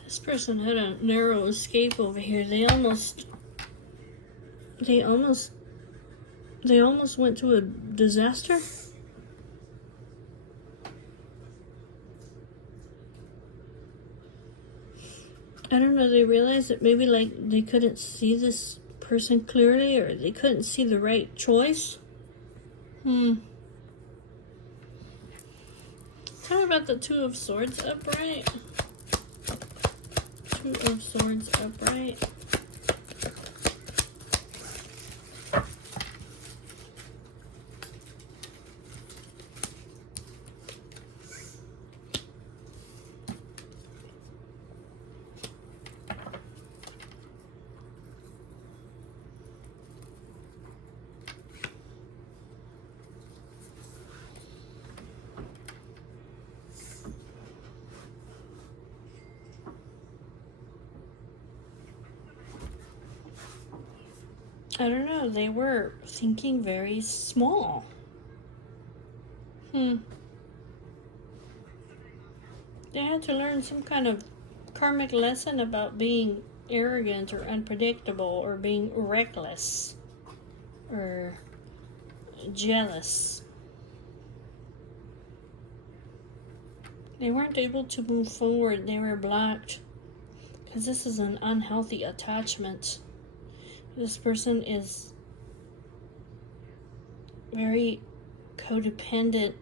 This person had a narrow escape over here. They almost went to a disaster. I don't know, they realized that maybe like they couldn't see this person clearly, or they couldn't see the right choice. Tell me about the Two of Swords upright. Two of Swords upright. I don't know, they were thinking very small. They had to learn some kind of karmic lesson about being arrogant or unpredictable or being reckless or jealous. They weren't able to move forward. They were blocked because this is an unhealthy attachment. This person is very codependent,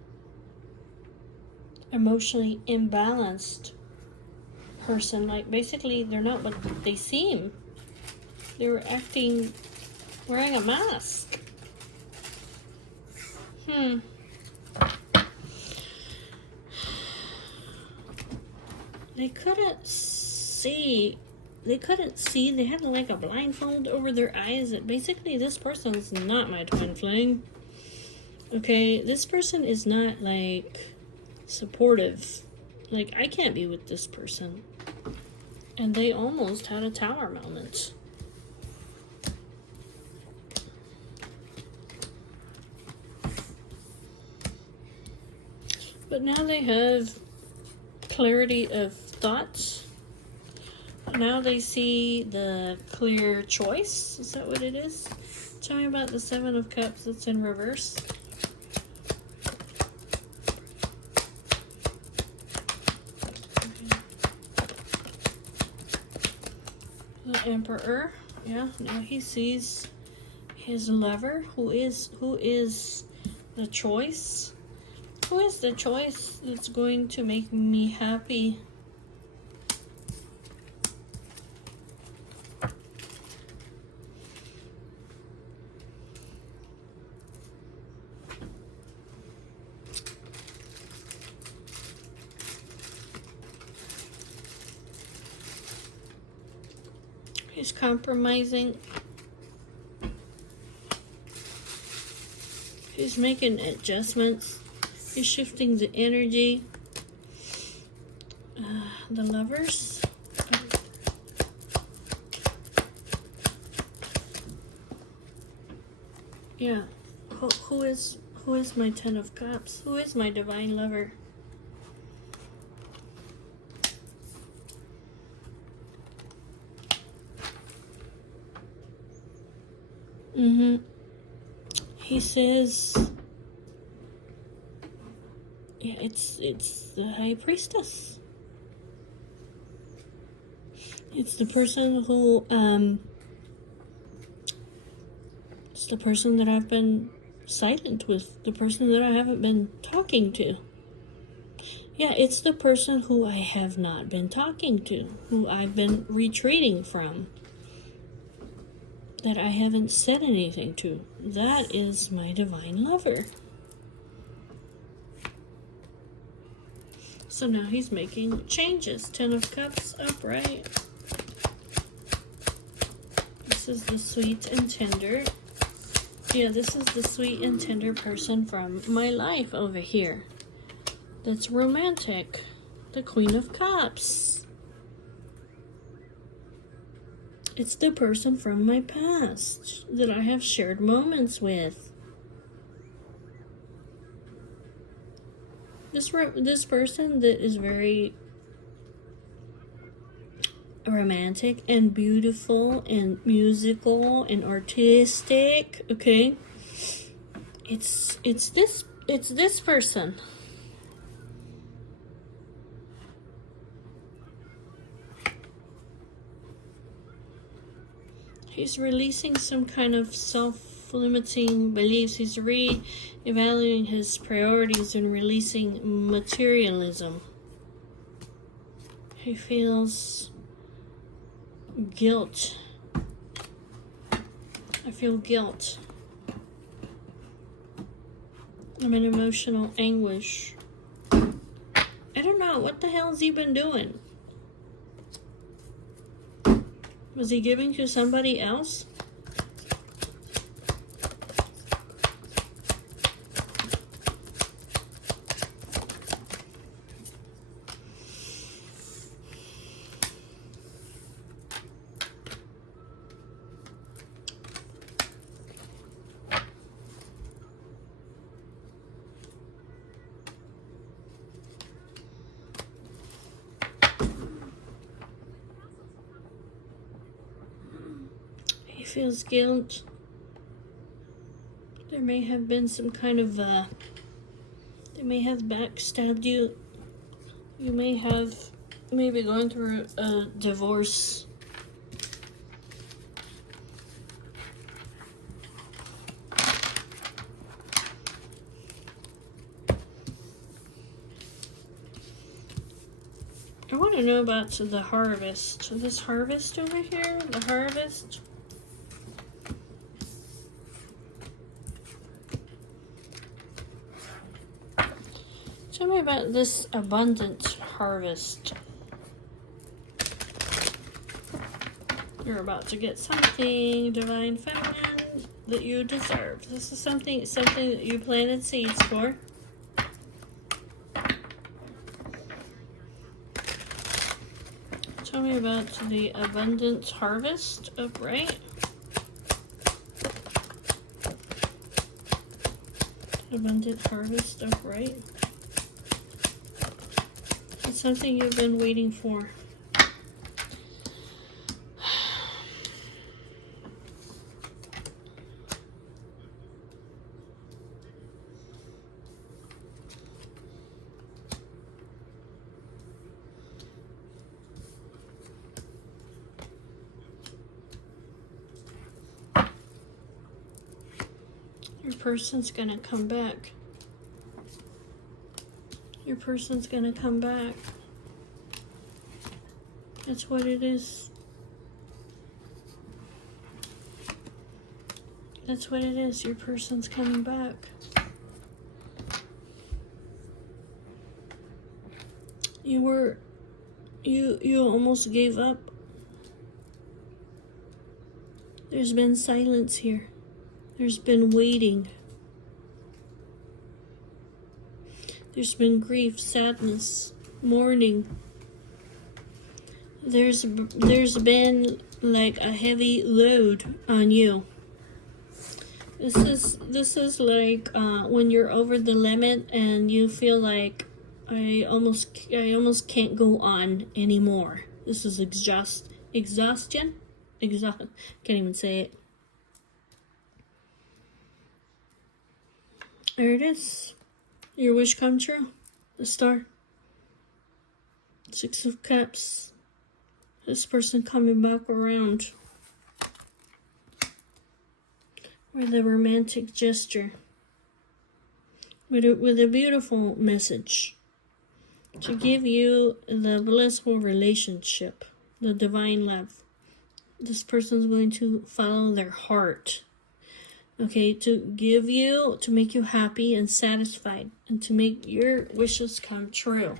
emotionally imbalanced person. Like, basically, they're not what they seem. They were acting, wearing a mask. They couldn't see. They had like a blindfold over their eyes. Basically, this person's not my twin flame. Okay, this person is not like supportive. Like, I can't be with this person. And they almost had a tower moment. But now they have clarity of thoughts. Now they see the clear choice. Is that what it is? Tell me about the Seven of Cups that's in reverse. The Emperor. Yeah, now he sees his lover, who is the choice. Who is the choice that's going to make me happy? He's compromising. He's making adjustments. He's shifting the energy. The Lovers. Yeah. Who is my Ten of Cups? Who is my divine lover? He says, yeah, it's the High Priestess. It's the person who, it's the person that I've been silent with, the person that I haven't been talking to. Yeah, it's the person who I have not been talking to, who I've been retreating from, that I haven't said anything to. That is my divine lover. So now he's making changes. Ten of Cups upright. This is the sweet and tender. Yeah, this is the sweet and tender person from my life over here. That's romantic. The Queen of Cups. It's the person from my past that I have shared moments with. This person that is very romantic and beautiful and musical and artistic, okay? It's this person. He's releasing some kind of self-limiting beliefs. He's re-evaluating his priorities and releasing materialism. He feels guilt. I feel guilt. I'm in emotional anguish. I don't know. What the hell's he been doing? Was he giving to somebody else? He feels guilt. There may have been some kind of, they may have backstabbed you. You may be going through a divorce. I want to know about the harvest. This harvest over here, the harvest. Tell me about this abundant harvest. You're about to get something, divine feminine, that you deserve. This is something that you planted seeds for. Tell me about the abundant harvest upright. Abundant harvest upright. It's something you've been waiting for. Your person's gonna come back. Your person's gonna come back. That's what it is. That's what it is. Your person's coming back. You almost gave up. There's been silence here. There's been waiting. There's been grief, sadness, mourning. There's been like a heavy load on you. This is like when you're over the limit and you feel like I almost can't go on anymore. This is exhaustion. Can't even say it. There it is. Your wish come true. The star. 6 of Cups. This person coming back around. With a romantic gesture. With a beautiful message. To give you the blissful relationship. The divine love. This person's going to follow their heart. Okay, to make you happy and satisfied, and to make your wishes come true.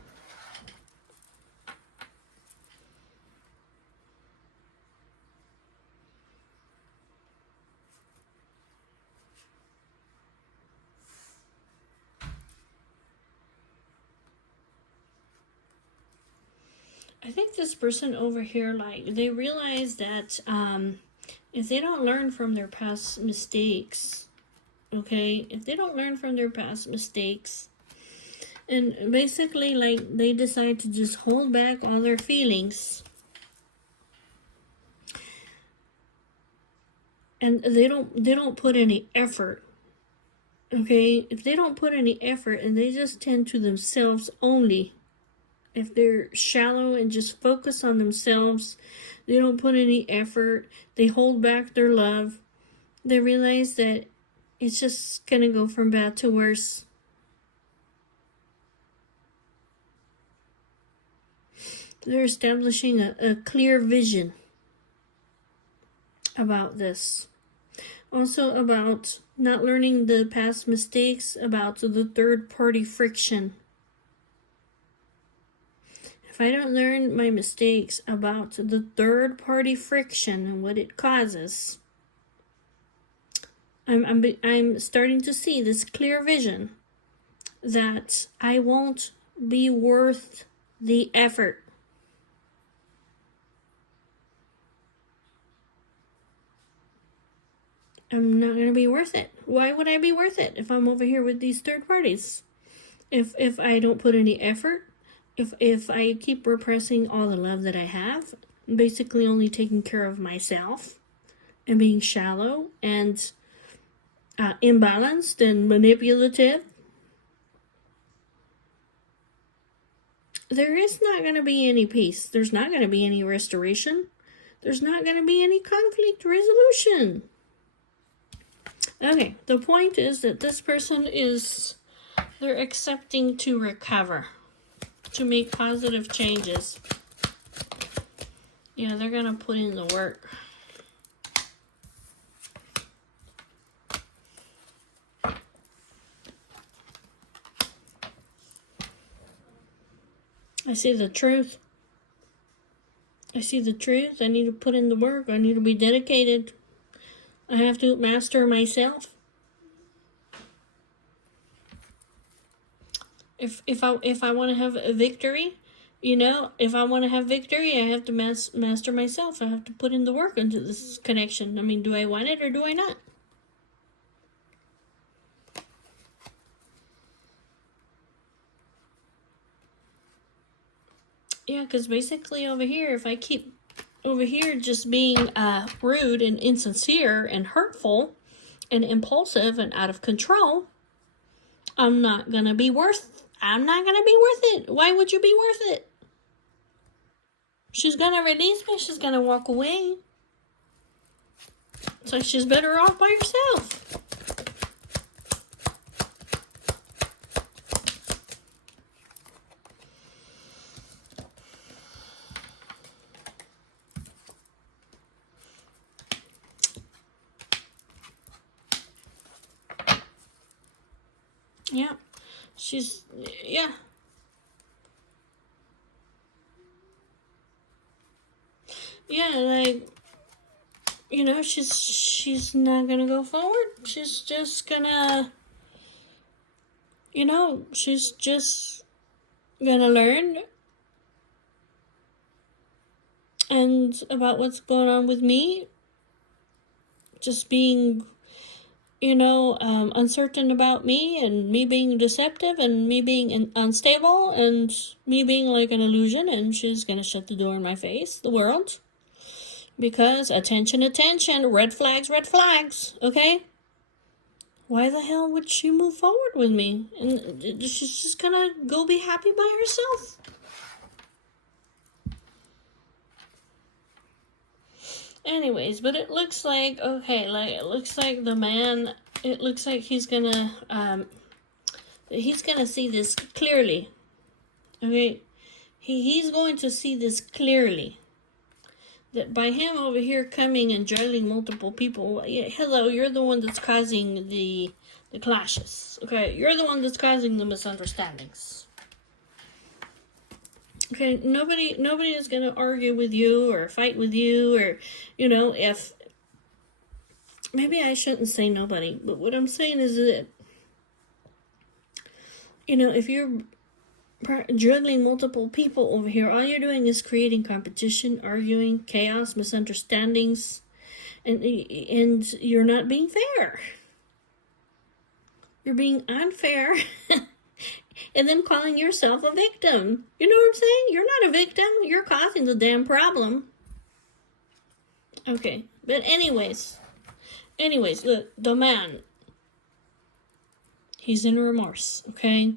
I think this person over here, like, they realize that if they don't learn from their past mistakes, okay, if they don't learn from their past mistakes, and basically, like, they decide to just hold back all their feelings, and they don't put any effort, okay, if they don't put any effort and they just tend to themselves only, if they're shallow and just focus on themselves, they don't put any effort, they hold back their love, they realize that it's just going to go from bad to worse. They're establishing a clear vision about this. Also about not learning the past mistakes, about the third-party friction. If I don't learn my mistakes about the third-party friction and what it causes, I'm starting to see this clear vision that I won't be worth the effort. I'm not going to be worth it. Why would I be worth it if I'm over here with these third parties? If I don't put any effort, if I keep repressing all the love that I have, basically only taking care of myself and being shallow and imbalanced and manipulative, there is not going to be any peace. There's not going to be any restoration. There's not going to be any conflict resolution. Okay, the point is that this person they're accepting to recover, to make positive changes. Yeah, they're going to put in the work. I see the truth. I see the truth. I need to put in the work. I need to be dedicated. I have to master myself. If I want to have a victory, you know, if I want to have victory, I have to master myself. I have to put in the work into this connection. I mean, do I want it or do I not? Yeah, because basically over here, if I keep over here just being rude and insincere and hurtful and impulsive and out of control, I'm not gonna be worth it. Why would you be worth it? She's gonna release me, she's gonna walk away. So she's better off by herself. Yeah. Yeah. Yeah, like, you know, she's not gonna go forward. She's just gonna, you know, she's just gonna learn and about what's going on with me. Just being, you know, uncertain about me and me being deceptive and me being unstable and me being like an illusion, and she's gonna shut the door in my face, the world. Because attention, red flags, okay? Why the hell would she move forward with me? And she's just gonna go be happy by herself. Anyways, but it looks like, okay, like, it looks like the man, it looks like he's gonna see this clearly. Okay? He's going to see this clearly. That by him over here coming and juggling multiple people, yeah, hello, you're the one that's causing the clashes. Okay? You're the one that's causing the misunderstandings. Okay, nobody is going to argue with you or fight with you, or, you know, if, maybe I shouldn't say nobody, but what I'm saying is that, you know, if you're juggling multiple people over here, all you're doing is creating competition, arguing, chaos, misunderstandings, and you're not being fair. You're being unfair. And then calling yourself a victim. You know what I'm saying? You're not a victim. You're causing the damn problem. Okay. But anyways, look, the man, he's in remorse, okay?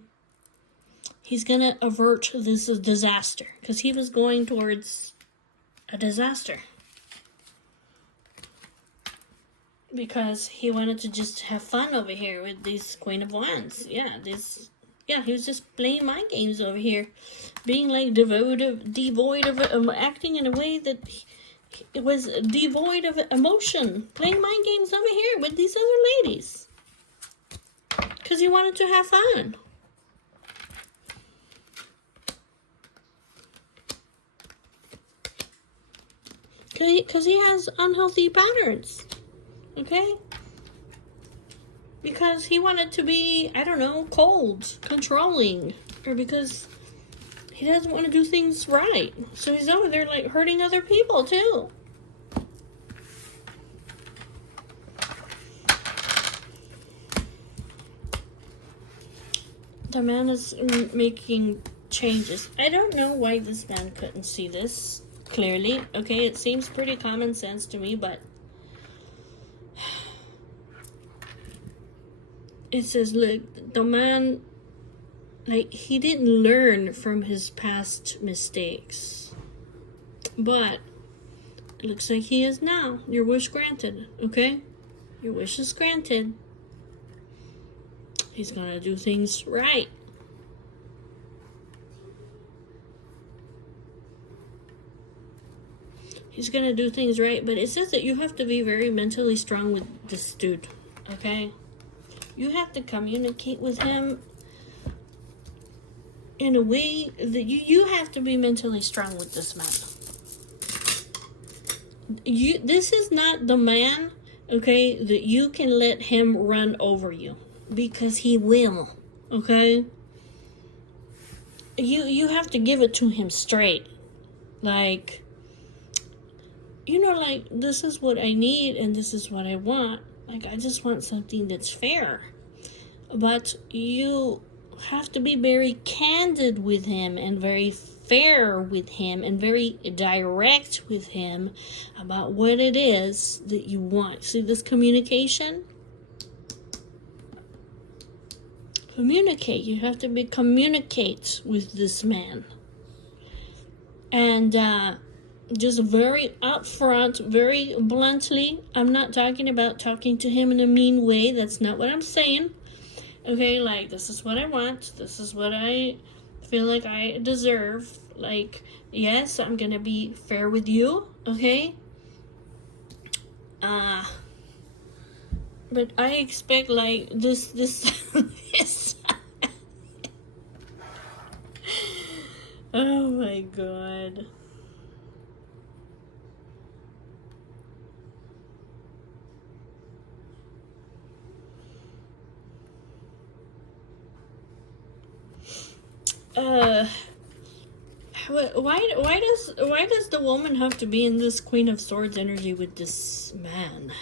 He's gonna avert this disaster. Because he was going towards a disaster. Because he wanted to just have fun over here with this Queen of Wands. Yeah, he was just playing mind games over here. Being like devoid of acting in a way that it was devoid of emotion. Playing mind games over here with these other ladies. Because he wanted to have fun. Because he has unhealthy patterns. Okay? Because he wanted to be, I don't know, cold, controlling, or because he doesn't want to do things right. So he's over there, like, hurting other people, too. The man is making changes. I don't know why this man couldn't see this clearly. Okay, it seems pretty common sense to me, but it says, look, the man, like, he didn't learn from his past mistakes. But it looks like he is now. Your wish granted, okay? Your wish is granted. He's gonna do things right. He's gonna do things right, but it says that you have to be very mentally strong with this dude, okay? You have to communicate with him in a way that you have to be mentally strong with this man. This is not the man, okay, that you can let him run over you, because he will, okay? You have to give it to him straight. Like, like, this is what I need and this is what I want. Like, I just want something that's fair. But you have to be very candid with him and very fair with him and very direct with him about what it is that you want. See this communication? Communicate. You have to communicate with this man. And just very upfront, very bluntly. I'm not talking about talking to him in a mean way. That's not what I'm saying. Okay, like, this is what I want. This is what I feel like I deserve. Like, yes, I'm gonna be fair with you, okay? But I expect, like, this, this. Oh my God. Why does the woman have to be in this Queen of Swords energy with this man?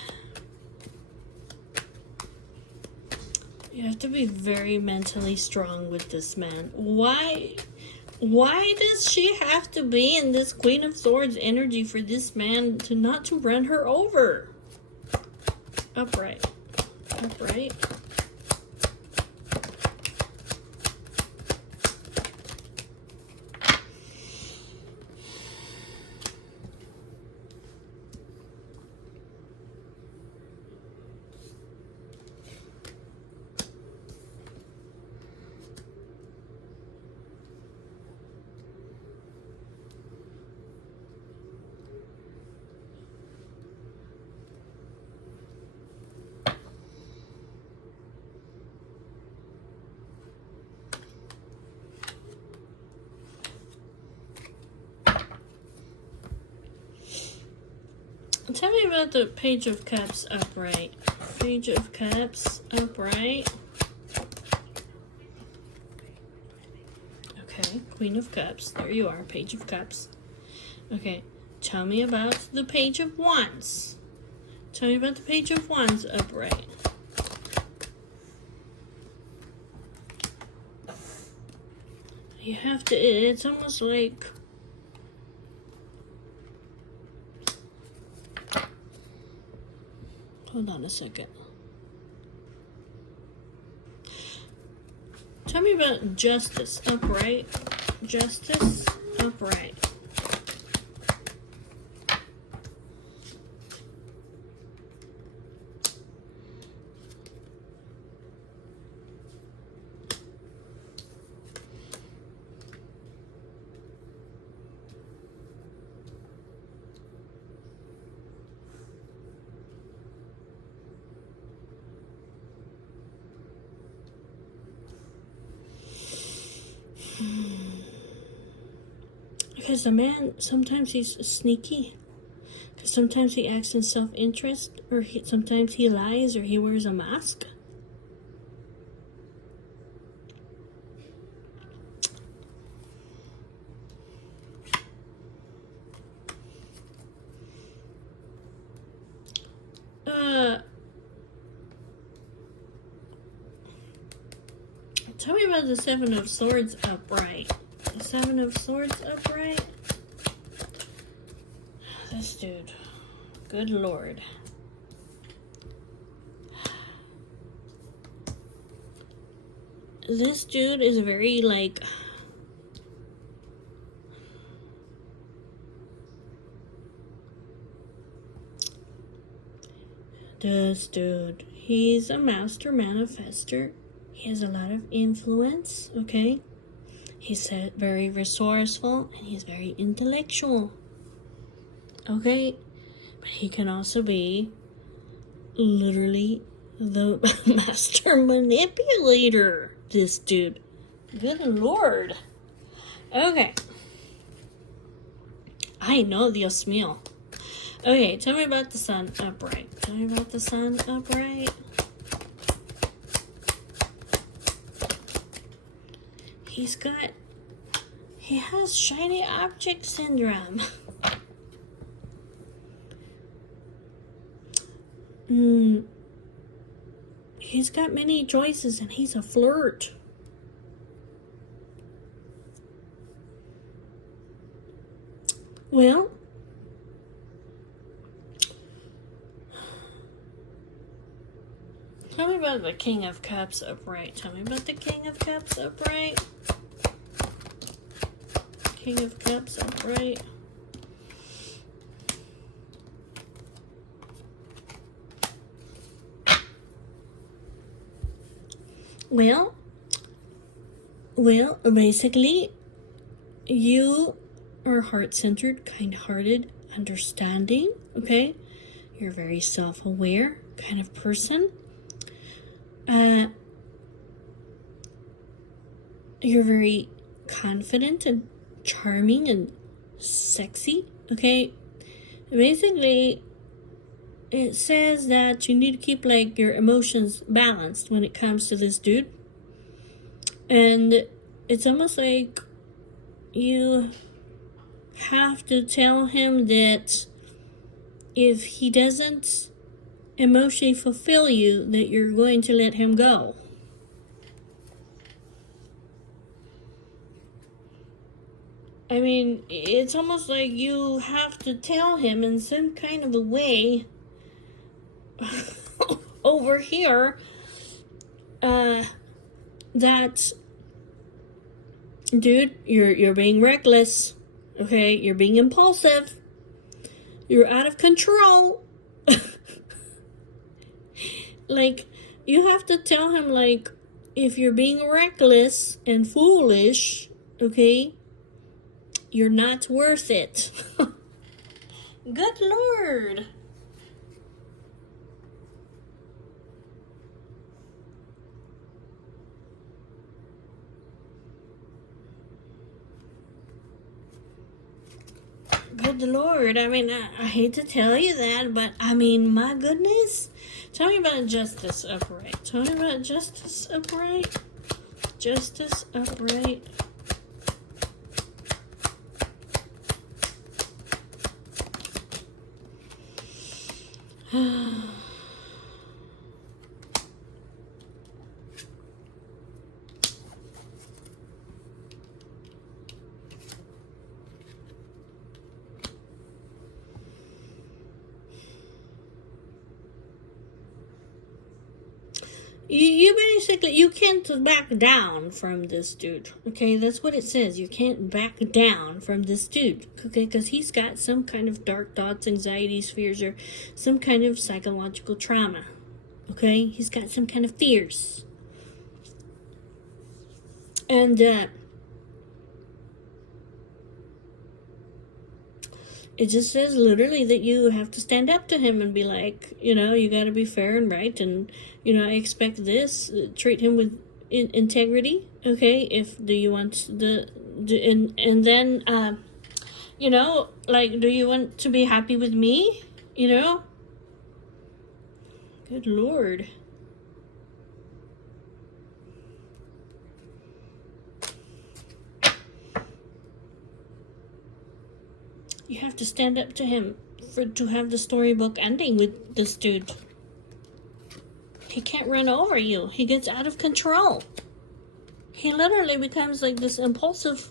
You have to be very mentally strong with this man. Why does she have to be in this Queen of Swords energy for this man not to run her over? Upright. Upright. Tell me about the Page of Cups upright. Page of Cups upright. Okay, Queen of Cups. There you are, Page of Cups. Okay, tell me about the Page of Wands. Tell me about the Page of Wands upright. You have to, it's almost like... Hold on a second. Tell me about Justice upright. Justice upright. Because the man, sometimes he's sneaky. Because sometimes he acts in self-interest. Or sometimes he lies or he wears a mask. Tell me about the Seven of Swords upright. The Seven of Swords upright. This dude. Good Lord. This dude is very, like... This dude. He's a master manifester. He has a lot of influence, okay? He's very resourceful and he's very intellectual, okay? But he can also be literally the master manipulator, this dude. Good Lord. Okay. Ay, no, Dios mío. Okay, tell me about the sun upright. Tell me about the sun upright. He has shiny object syndrome. He's got many choices and he's a flirt. Well, tell me about the King of Cups upright. Tell me about the King of Cups upright. King of Cups upright. Well, basically, you are heart-centered, kind-hearted, understanding, okay? You're a very self-aware kind of person. You're very confident and charming and sexy, okay? Basically, it says that you need to keep, like, your emotions balanced when it comes to this dude. And it's almost like you have to tell him that if he doesn't emotionally fulfill you, that you're going to let him go. I mean, it's almost like you have to tell him in some kind of a way over here that, dude, you're being reckless, okay? You're being impulsive. You're out of control. Like, you have to tell him, like, if you're being reckless and foolish, okay, you're not worth it. Good Lord. Good Lord. I mean, I hate to tell you that, but I mean, my goodness. Tell me about Justice upright. Tell me about Justice upright. Justice upright. You basically, you can't back down from this dude, okay? That's what it says. You can't back down from this dude, okay? Because he's got some kind of dark thoughts, anxieties, fears, or some kind of psychological trauma, okay? He's got some kind of fears. And, it just says literally that you have to stand up to him and be like, you know, you got to be fair and right, and you know, I expect this. Treat him with integrity, okay? If do you want and then you know, like, do you want to be happy with me? You know? Good Lord. You have to stand up to him to have the storybook ending with this dude. He can't run over you. He gets out of control. He literally becomes like this impulsive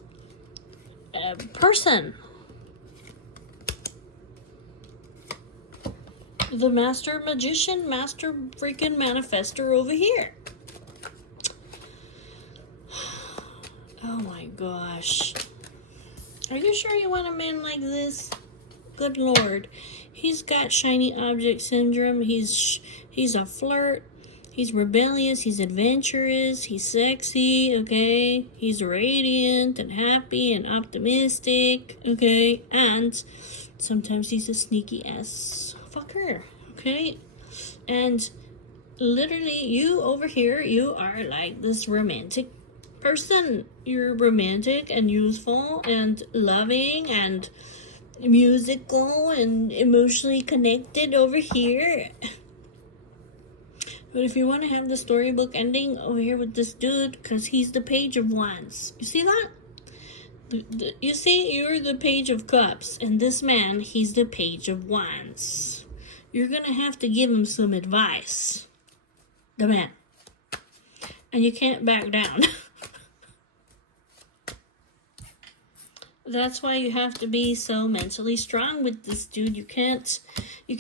person. The master magician, master freaking manifester over here. Oh my gosh. Are you sure you want a man like this? Good Lord. He's got shiny object syndrome. He's a flirt. He's rebellious. He's adventurous. He's sexy, okay? He's radiant and happy and optimistic, okay? And sometimes he's a sneaky ass fucker, okay? And literally, you over here, you are like this romantic person. You're romantic and youthful and loving and musical and emotionally connected over here. But if you want to have the storybook ending over here with this dude, because he's the Page of Wands. You see that? You see, you're the Page of Cups, and this man, he's the Page of Wands. You're going to have to give him some advice. The man. And you can't back down. That's why you have to be so mentally strong with this dude. You can't, you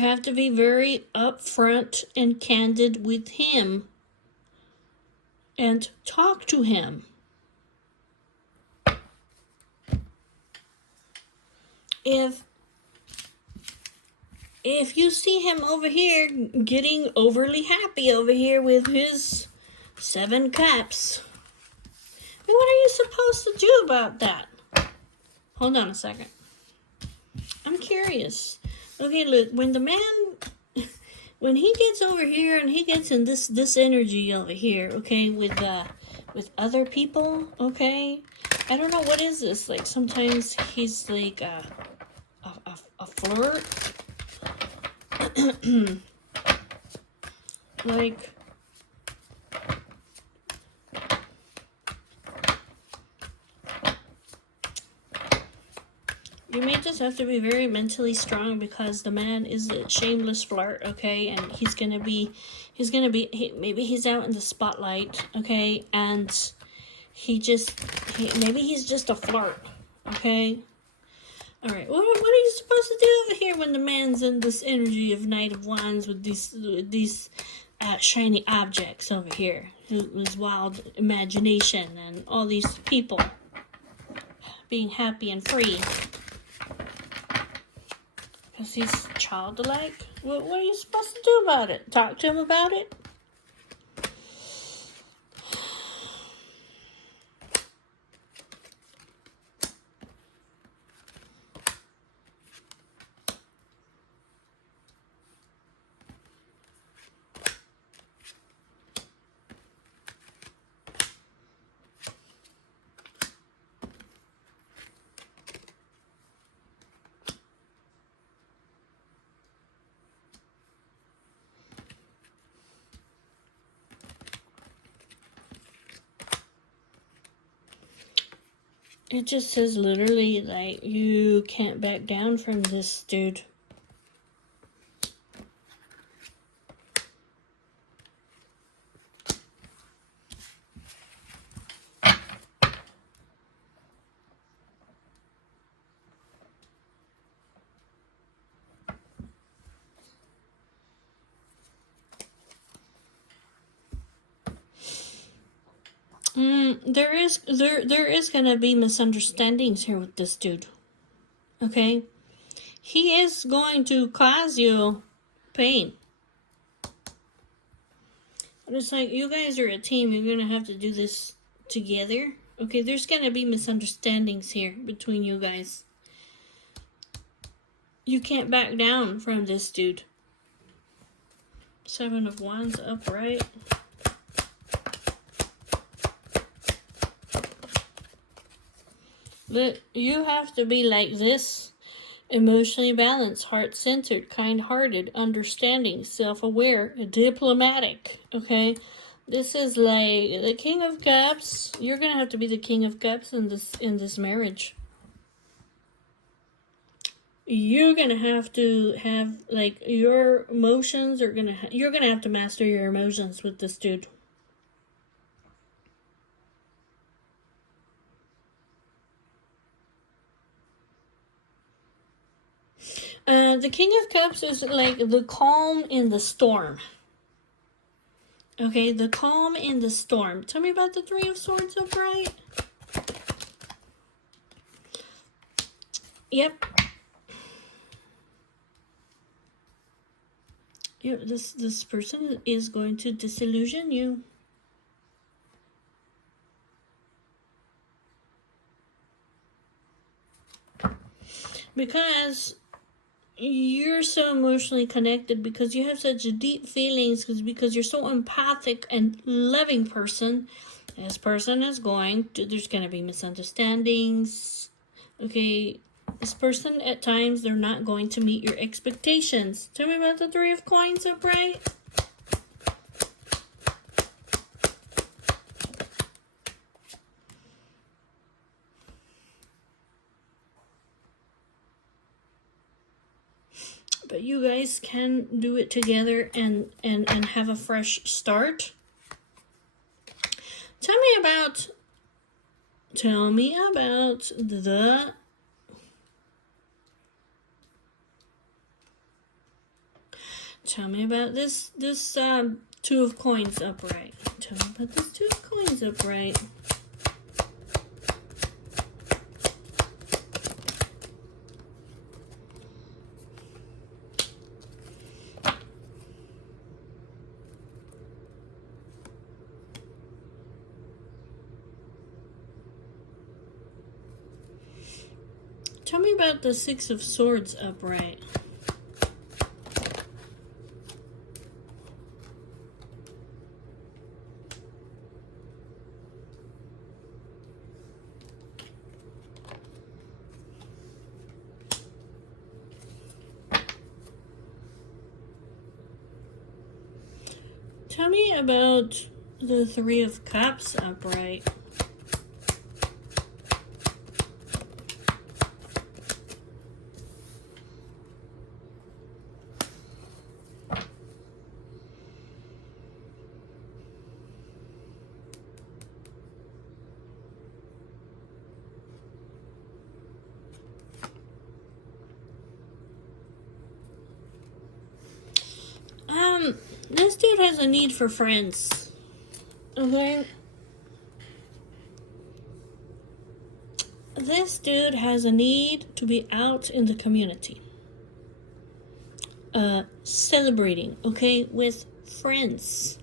have to be very upfront and candid with him and talk to him. If you see him over here getting overly happy over here with his 7 cups, what are you supposed to do about that? Hold on a second. I'm curious. Okay, look, when the man, when he gets over here and he gets in this energy over here, okay, with other people, okay, I don't know, what is this? Like, sometimes he's like a flirt. Like, you may just have to be very mentally strong, because the man is a shameless flirt, okay? And maybe he's out in the spotlight, okay? And maybe he's just a flirt, okay? Alright, what are you supposed to do over here when the man's in this energy of Knight of Wands with these shiny objects over here? His wild imagination and all these people being happy and free. Because he's childlike? What are you supposed to do about it? Talk to him about it? It just says literally, like, you can't back down from this, dude. There is gonna be misunderstandings here with this dude. Okay? He is going to cause you pain. But it's like, you guys are a team, you're gonna have to do this together. Okay, there's gonna be misunderstandings here between you guys. You can't back down from this dude. 7 of Wands upright. But you have to be like this. Emotionally balanced, heart-centered, kind-hearted, understanding, self-aware, diplomatic, okay? This is like the King of Cups. You're going to have to be the King of Cups in this marriage. You're going to have, like, your emotions are going to... You're going to have to master your emotions with this dude. The King of Cups is like the calm in the storm. Okay, the calm in the storm. Tell me about the 3 of Swords upright. Yep. Yep, this person is going to disillusion you. Because you're so emotionally connected because you have such deep feelings, because you're so empathic and loving person. This person is going to, there's going to be misunderstandings. Okay, this person at times, they're not going to meet your expectations. Tell me about the Three of Coins upright. But you guys can do it together and have a fresh start. Tell me about the this Two of Coins upright. Tell me about this Two of Coins upright. Tell me about the Six of Swords upright. Tell me about the Three of Cups upright. This dude has a need for friends. Okay? This dude has a need to be out in the community. Celebrating, okay, with friends.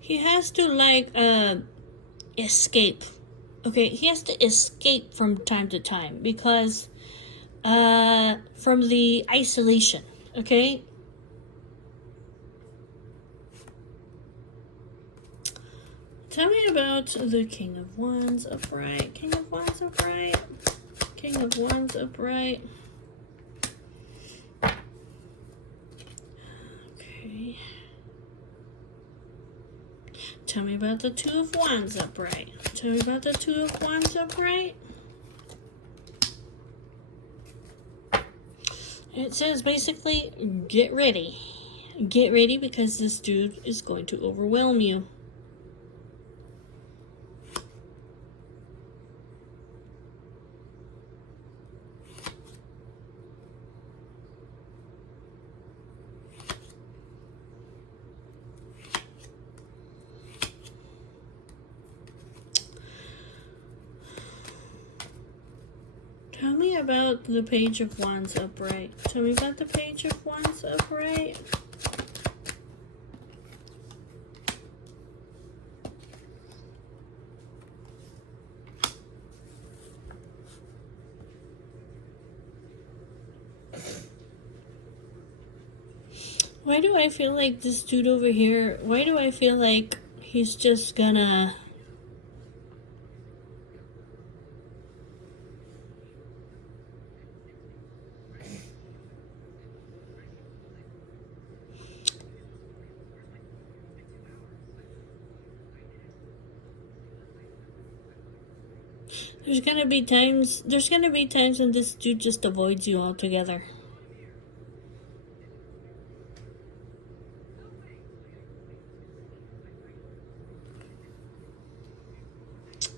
He has to, escape. Okay, he has to escape from time to time because from the isolation, okay? Tell me about the King of Wands upright. King of Wands upright. King of Wands upright. Okay. Tell me about the Two of Wands upright. Tell me about the Two of Wands upright. It says basically, get ready. Get ready because this dude is going to overwhelm you. Tell me about the Page of Wands upright. Tell me about the Page of Wands upright. Why do I feel like this dude over here, why do I feel like he's just gonna... There's gonna be times when this dude just avoids you altogether.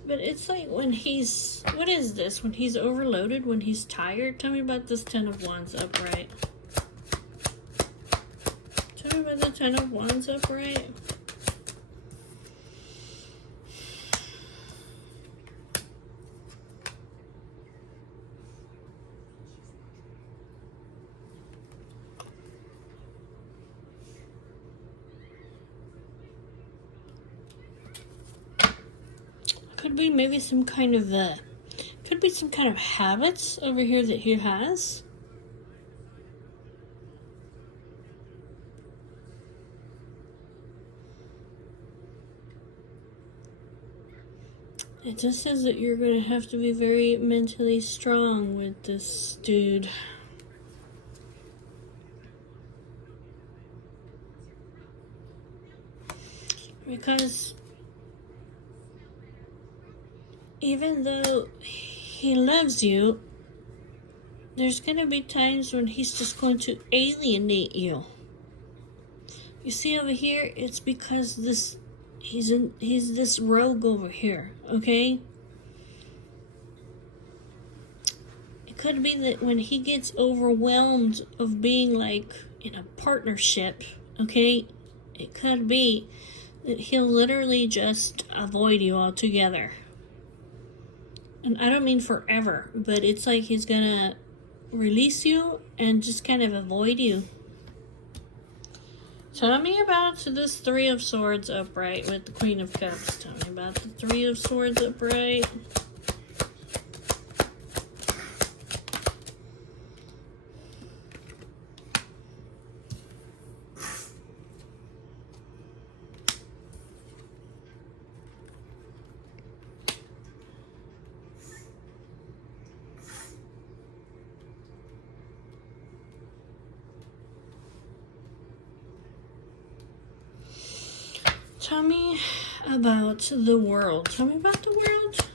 But it's like when he's, what is this? When he's overloaded, when he's tired? Tell me about this Ten of Wands upright. Tell me about the Ten of Wands upright. Could be maybe some kind of Could be some kind of habits over here that he has. It just says that you're going to have to be very mentally strong with this dude. Because even though he loves you, there's going to be times when he's just going to alienate you. You see over here, it's because he's this rogue over here, okay? It could be that when he gets overwhelmed of being like in a partnership, okay, it could be that he'll literally just avoid you altogether. And I don't mean forever, but it's like he's gonna release you and just kind of avoid you. Tell me about this Three of Swords upright with the Queen of Cups. Tell me about the Three of Swords upright. Tell me about the world. Tell me about the world.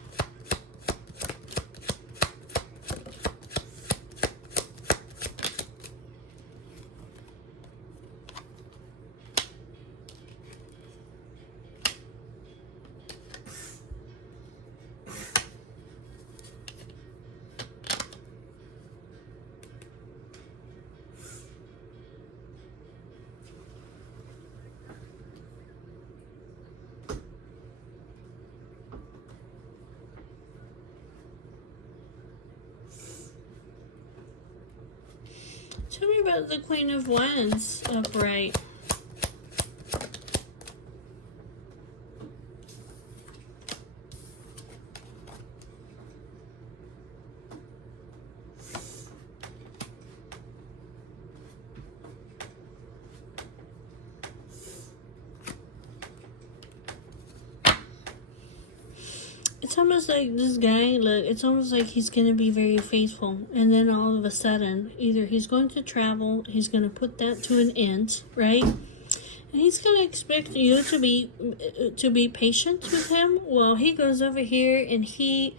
Tell me about the Queen of Wands upright. It's almost like this guy, look, it's almost like he's going to be very faithful. And then all of a sudden, either he's going to travel, he's going to put that to an end, right? And he's going to expect you to be patient with him while he goes over here and he's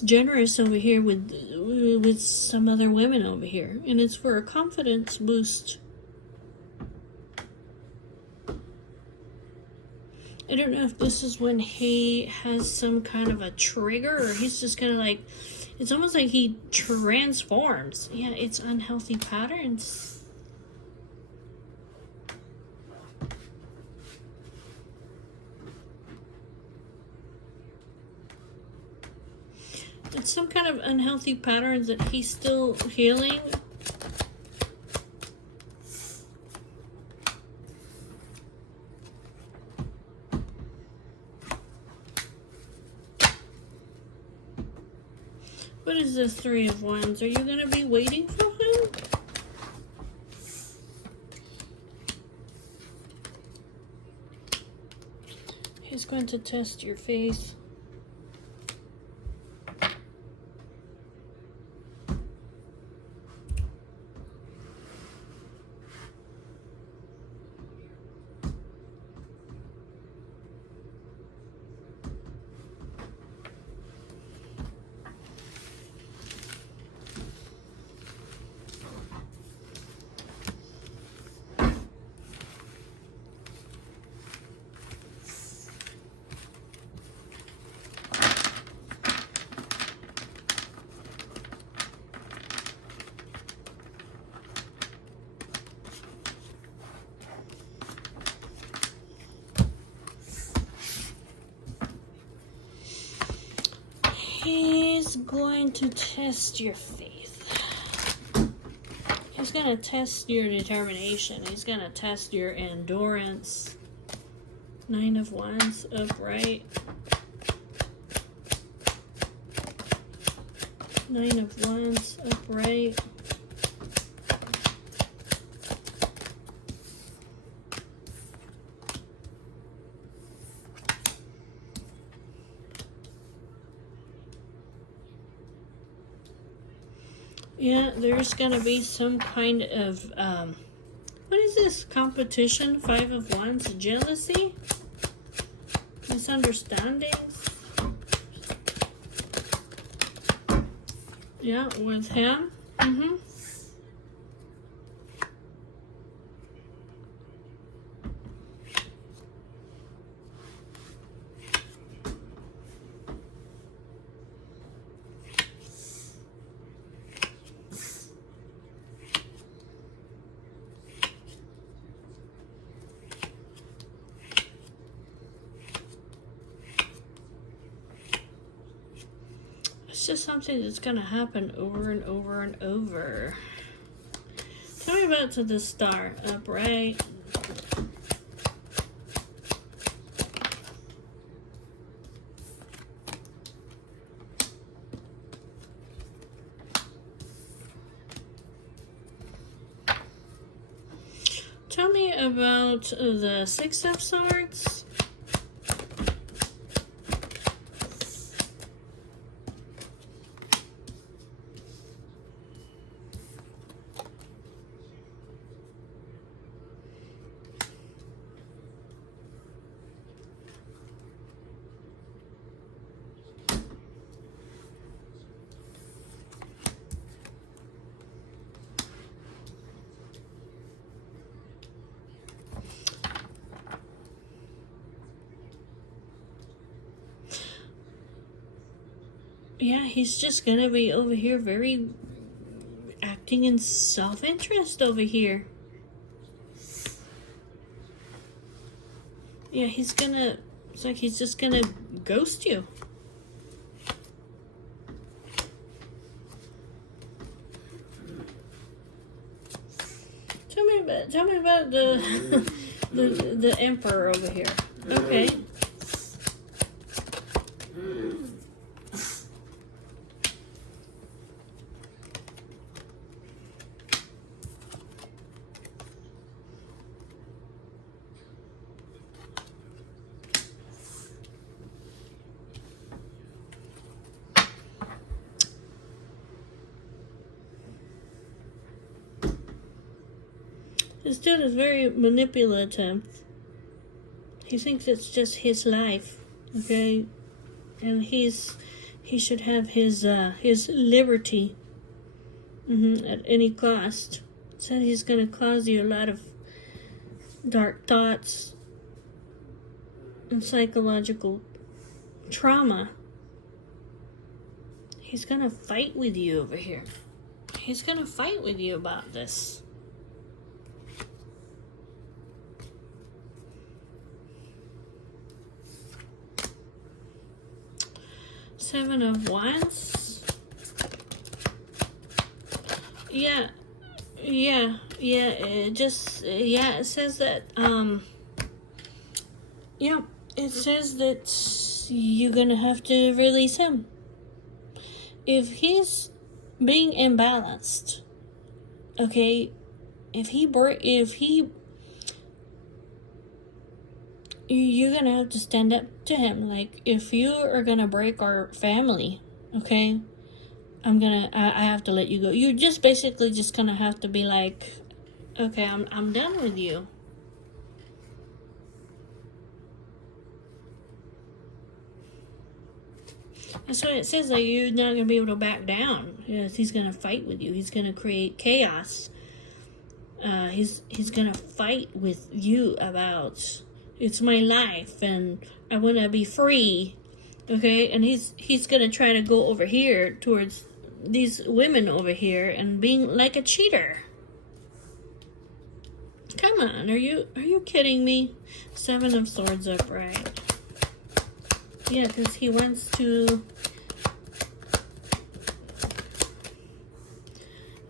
generous over here with some other women over here. And it's for a confidence boost. I don't know if this is when he has some kind of a trigger or he's just kind of like, it's almost like he transforms. Yeah, it's unhealthy patterns. It's some kind of unhealthy patterns that he's still healing. What is this Three of Wands? Are you going to be waiting for him? He's going to test your faith. He's going to test your faith. He's going to test your determination. He's going to test your endurance. Nine of Wands upright. Nine of Wands upright. Yeah, there's gonna be some kind of, what is this? Competition? Five of Wands, jealousy? Misunderstandings? Yeah, with him. It's just something that's gonna happen over and over and over. Tell me about to the Star upright. Tell me about the Six of Swords. Yeah, he's just gonna be over here very acting in self-interest over here. Yeah, it's like he's just gonna ghost you. Tell me about the the Emperor over here. Okay. This dude is very manipulative. He thinks it's just his life, okay? And he should have his liberty at any cost. Said he's gonna cause you a lot of dark thoughts and psychological trauma. He's gonna fight with you over here. He's gonna fight with you about this. Seven of Wands. Yeah. It says that, yeah, it says that you're gonna have to release him. If he's being imbalanced, okay, you're gonna have to stand up to him. Like, if you are gonna break our family, okay, I have to let you go. You're just basically just gonna have to be like, okay, I'm done with you. That's what it says. Like, you're not gonna be able to back down. Yes, he's gonna fight with you. He's gonna create chaos. He's gonna fight with you about, it's my life and I wanna be free. Okay, and he's gonna try to go over here towards these women over here and being like a cheater. Come on, are you kidding me? Seven of Swords upright. Yeah, because he wants to.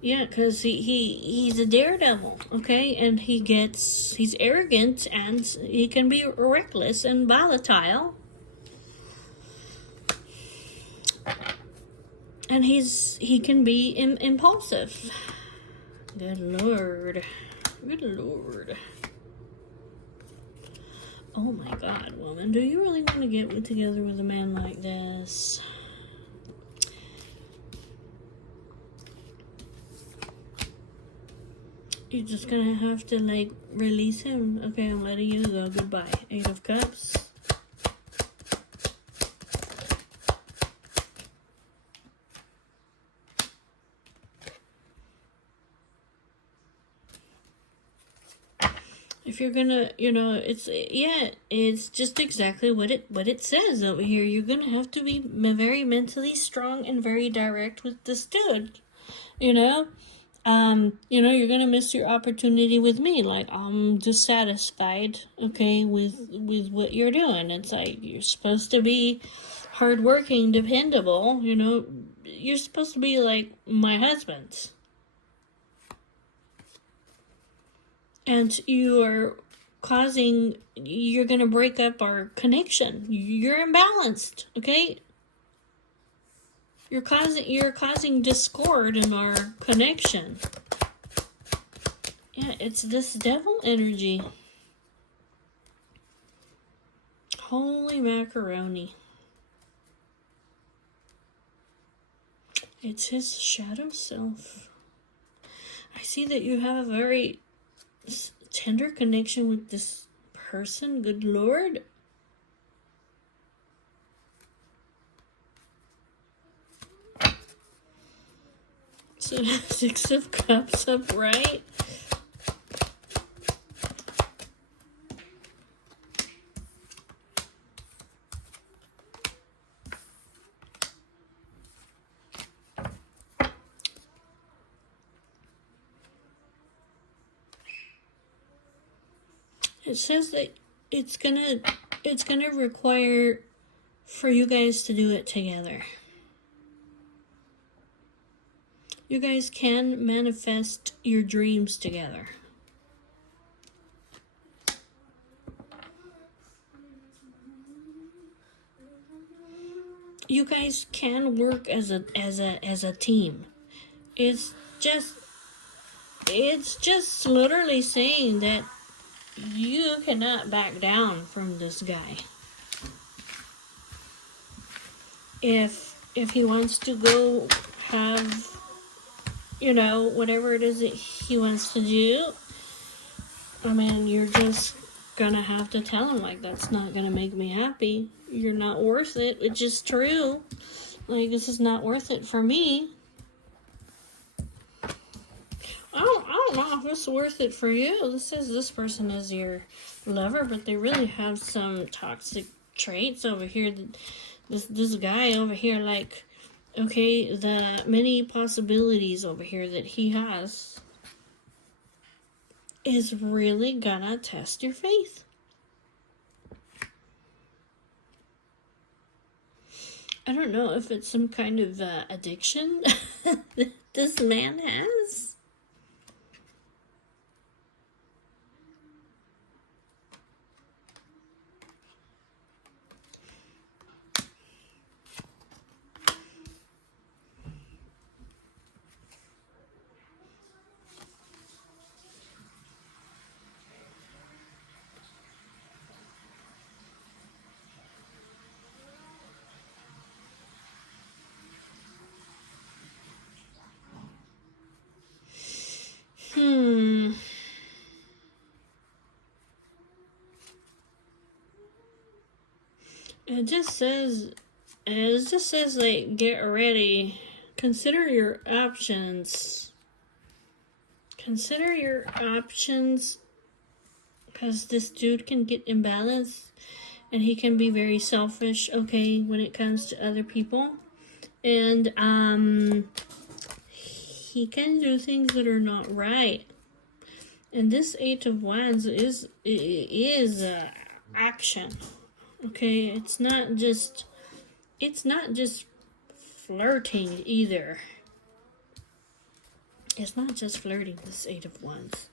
Yeah, because he's a daredevil, okay? And he's arrogant and he can be reckless and volatile. And he can be impulsive. Good Lord. Good Lord. Oh my God, woman. Do you really want to get together with a man like this? You're just gonna have to, like, release him. Okay, I'm letting you go. Goodbye. 8 of Cups. If you're gonna, it's just exactly what it says over here. You're gonna have to be very mentally strong and very direct with this dude. You're gonna miss your opportunity with me. Like, I'm dissatisfied, okay, with what you're doing. It's like, you're supposed to be hardworking, dependable. You're supposed to be like my husband. And you're gonna break up our connection. You're imbalanced, okay? You're causing discord in our connection. Yeah, it's this devil energy. Holy macaroni. It's his shadow self. I see that you have a very tender connection with this person. Good Lord. So 6 of Cups upright. It says that it's gonna require for you guys to do it together. You guys can manifest your dreams together. You guys can work as a team. It's just literally saying that you cannot back down from this guy. If he wants to go have, whatever it is that he wants to do, I mean, you're just gonna have to tell him, like, that's not gonna make me happy. You're not worth it. It's just true. Like, this is not worth it for me. I don't know if it's worth it for you. This says this person is your lover, but they really have some toxic traits over here. This guy over here, like, okay, the many possibilities over here that he has is really gonna test your faith. I don't know if it's some kind of addiction that this man has. It just says, like, get ready. Consider your options. Consider your options, because this dude can get imbalanced and he can be very selfish, okay, when it comes to other people. And he can do things that are not right. And this 8 of Wands is action. Okay, it's not just flirting either. It's not just flirting, this 8 of Wands.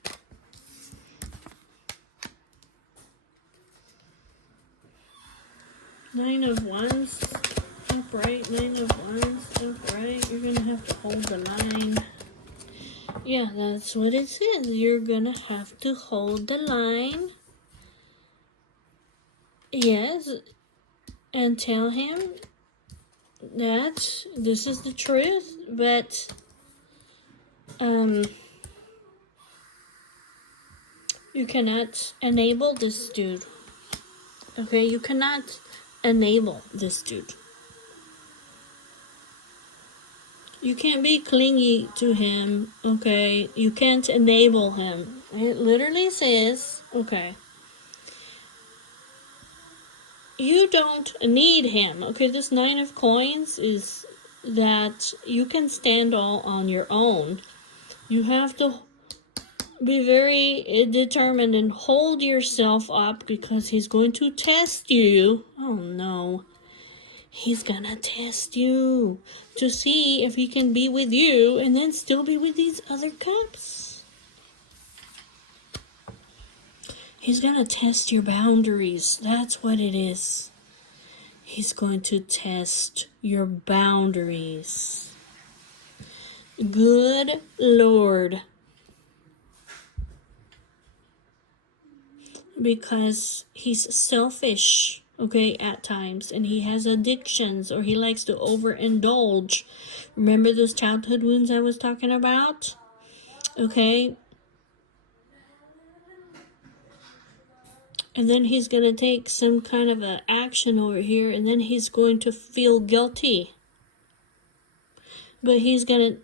Nine of Wands, Upright, 9 of Wands, upright. You're gonna have to hold the line. Yeah, that's what it says. You're gonna have to hold the line. Yes, and tell him that this is the truth, but you cannot enable this dude. Okay, you cannot enable this dude. You can't be clingy to him, okay? You can't enable him. It literally says, okay, you don't need him. Okay, this 9 of Coins is that you can stand all on your own. You have to be very determined and hold yourself up because he's going to test you. Oh no. He's gonna test you to see if he can be with you and then still be with these other cups. He's gonna test your boundaries. That's what it is. He's going to test your boundaries. Good Lord. Because he's selfish, okay, at times, and he has addictions, or he likes to overindulge. Remember those childhood wounds I was talking about? Okay. And then he's going to take some kind of a action over here, and then he's going to feel guilty. But he's gonna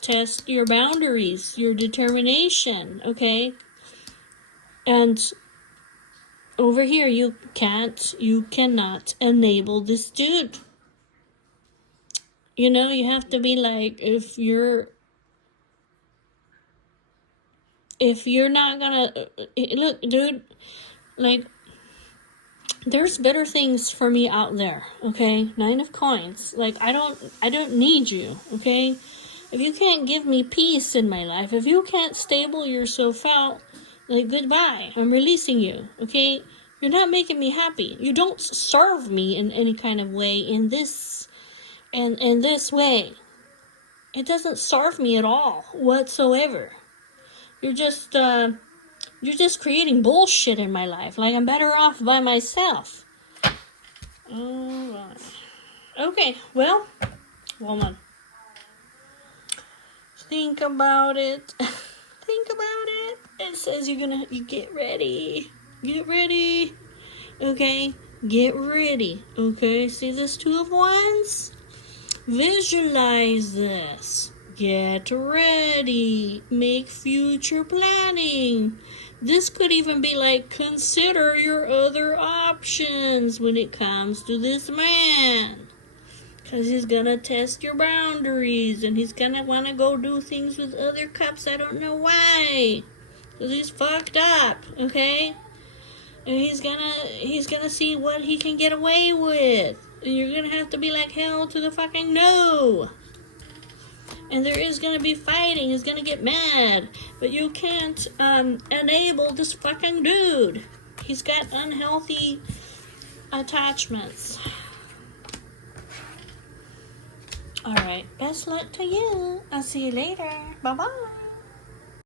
test your boundaries, your determination, okay? And over here, you cannot enable this dude. You know, you have to be like, if you're not gonna, look, dude, like, there's better things for me out there, okay? 9 of Coins. Like, I don't need you, okay? If you can't give me peace in my life, if you can't stable yourself out, like, goodbye. I'm releasing you, okay? You're not making me happy. You don't serve me in any kind of way in this way. It doesn't serve me at all whatsoever. You're just creating bullshit in my life. Like, I'm better off by myself. Alright. Okay, well, woman. Think about it. Think about it. It says you get ready. Get ready. Okay? Get ready. Okay? See this 2 of Wands? Visualize this. Get ready. Make future planning. This could even be like, consider your other options when it comes to this man. Because he's going to test your boundaries. And he's going to want to go do things with other cups. I don't know why. Because he's fucked up. Okay? And he's gonna see what he can get away with. And you're gonna have to be like, hell to the fucking no. And there is gonna be fighting. He's gonna get mad. But you can't enable this fucking dude. He's got unhealthy attachments. Alright, best luck to you. I'll see you later. Bye-bye.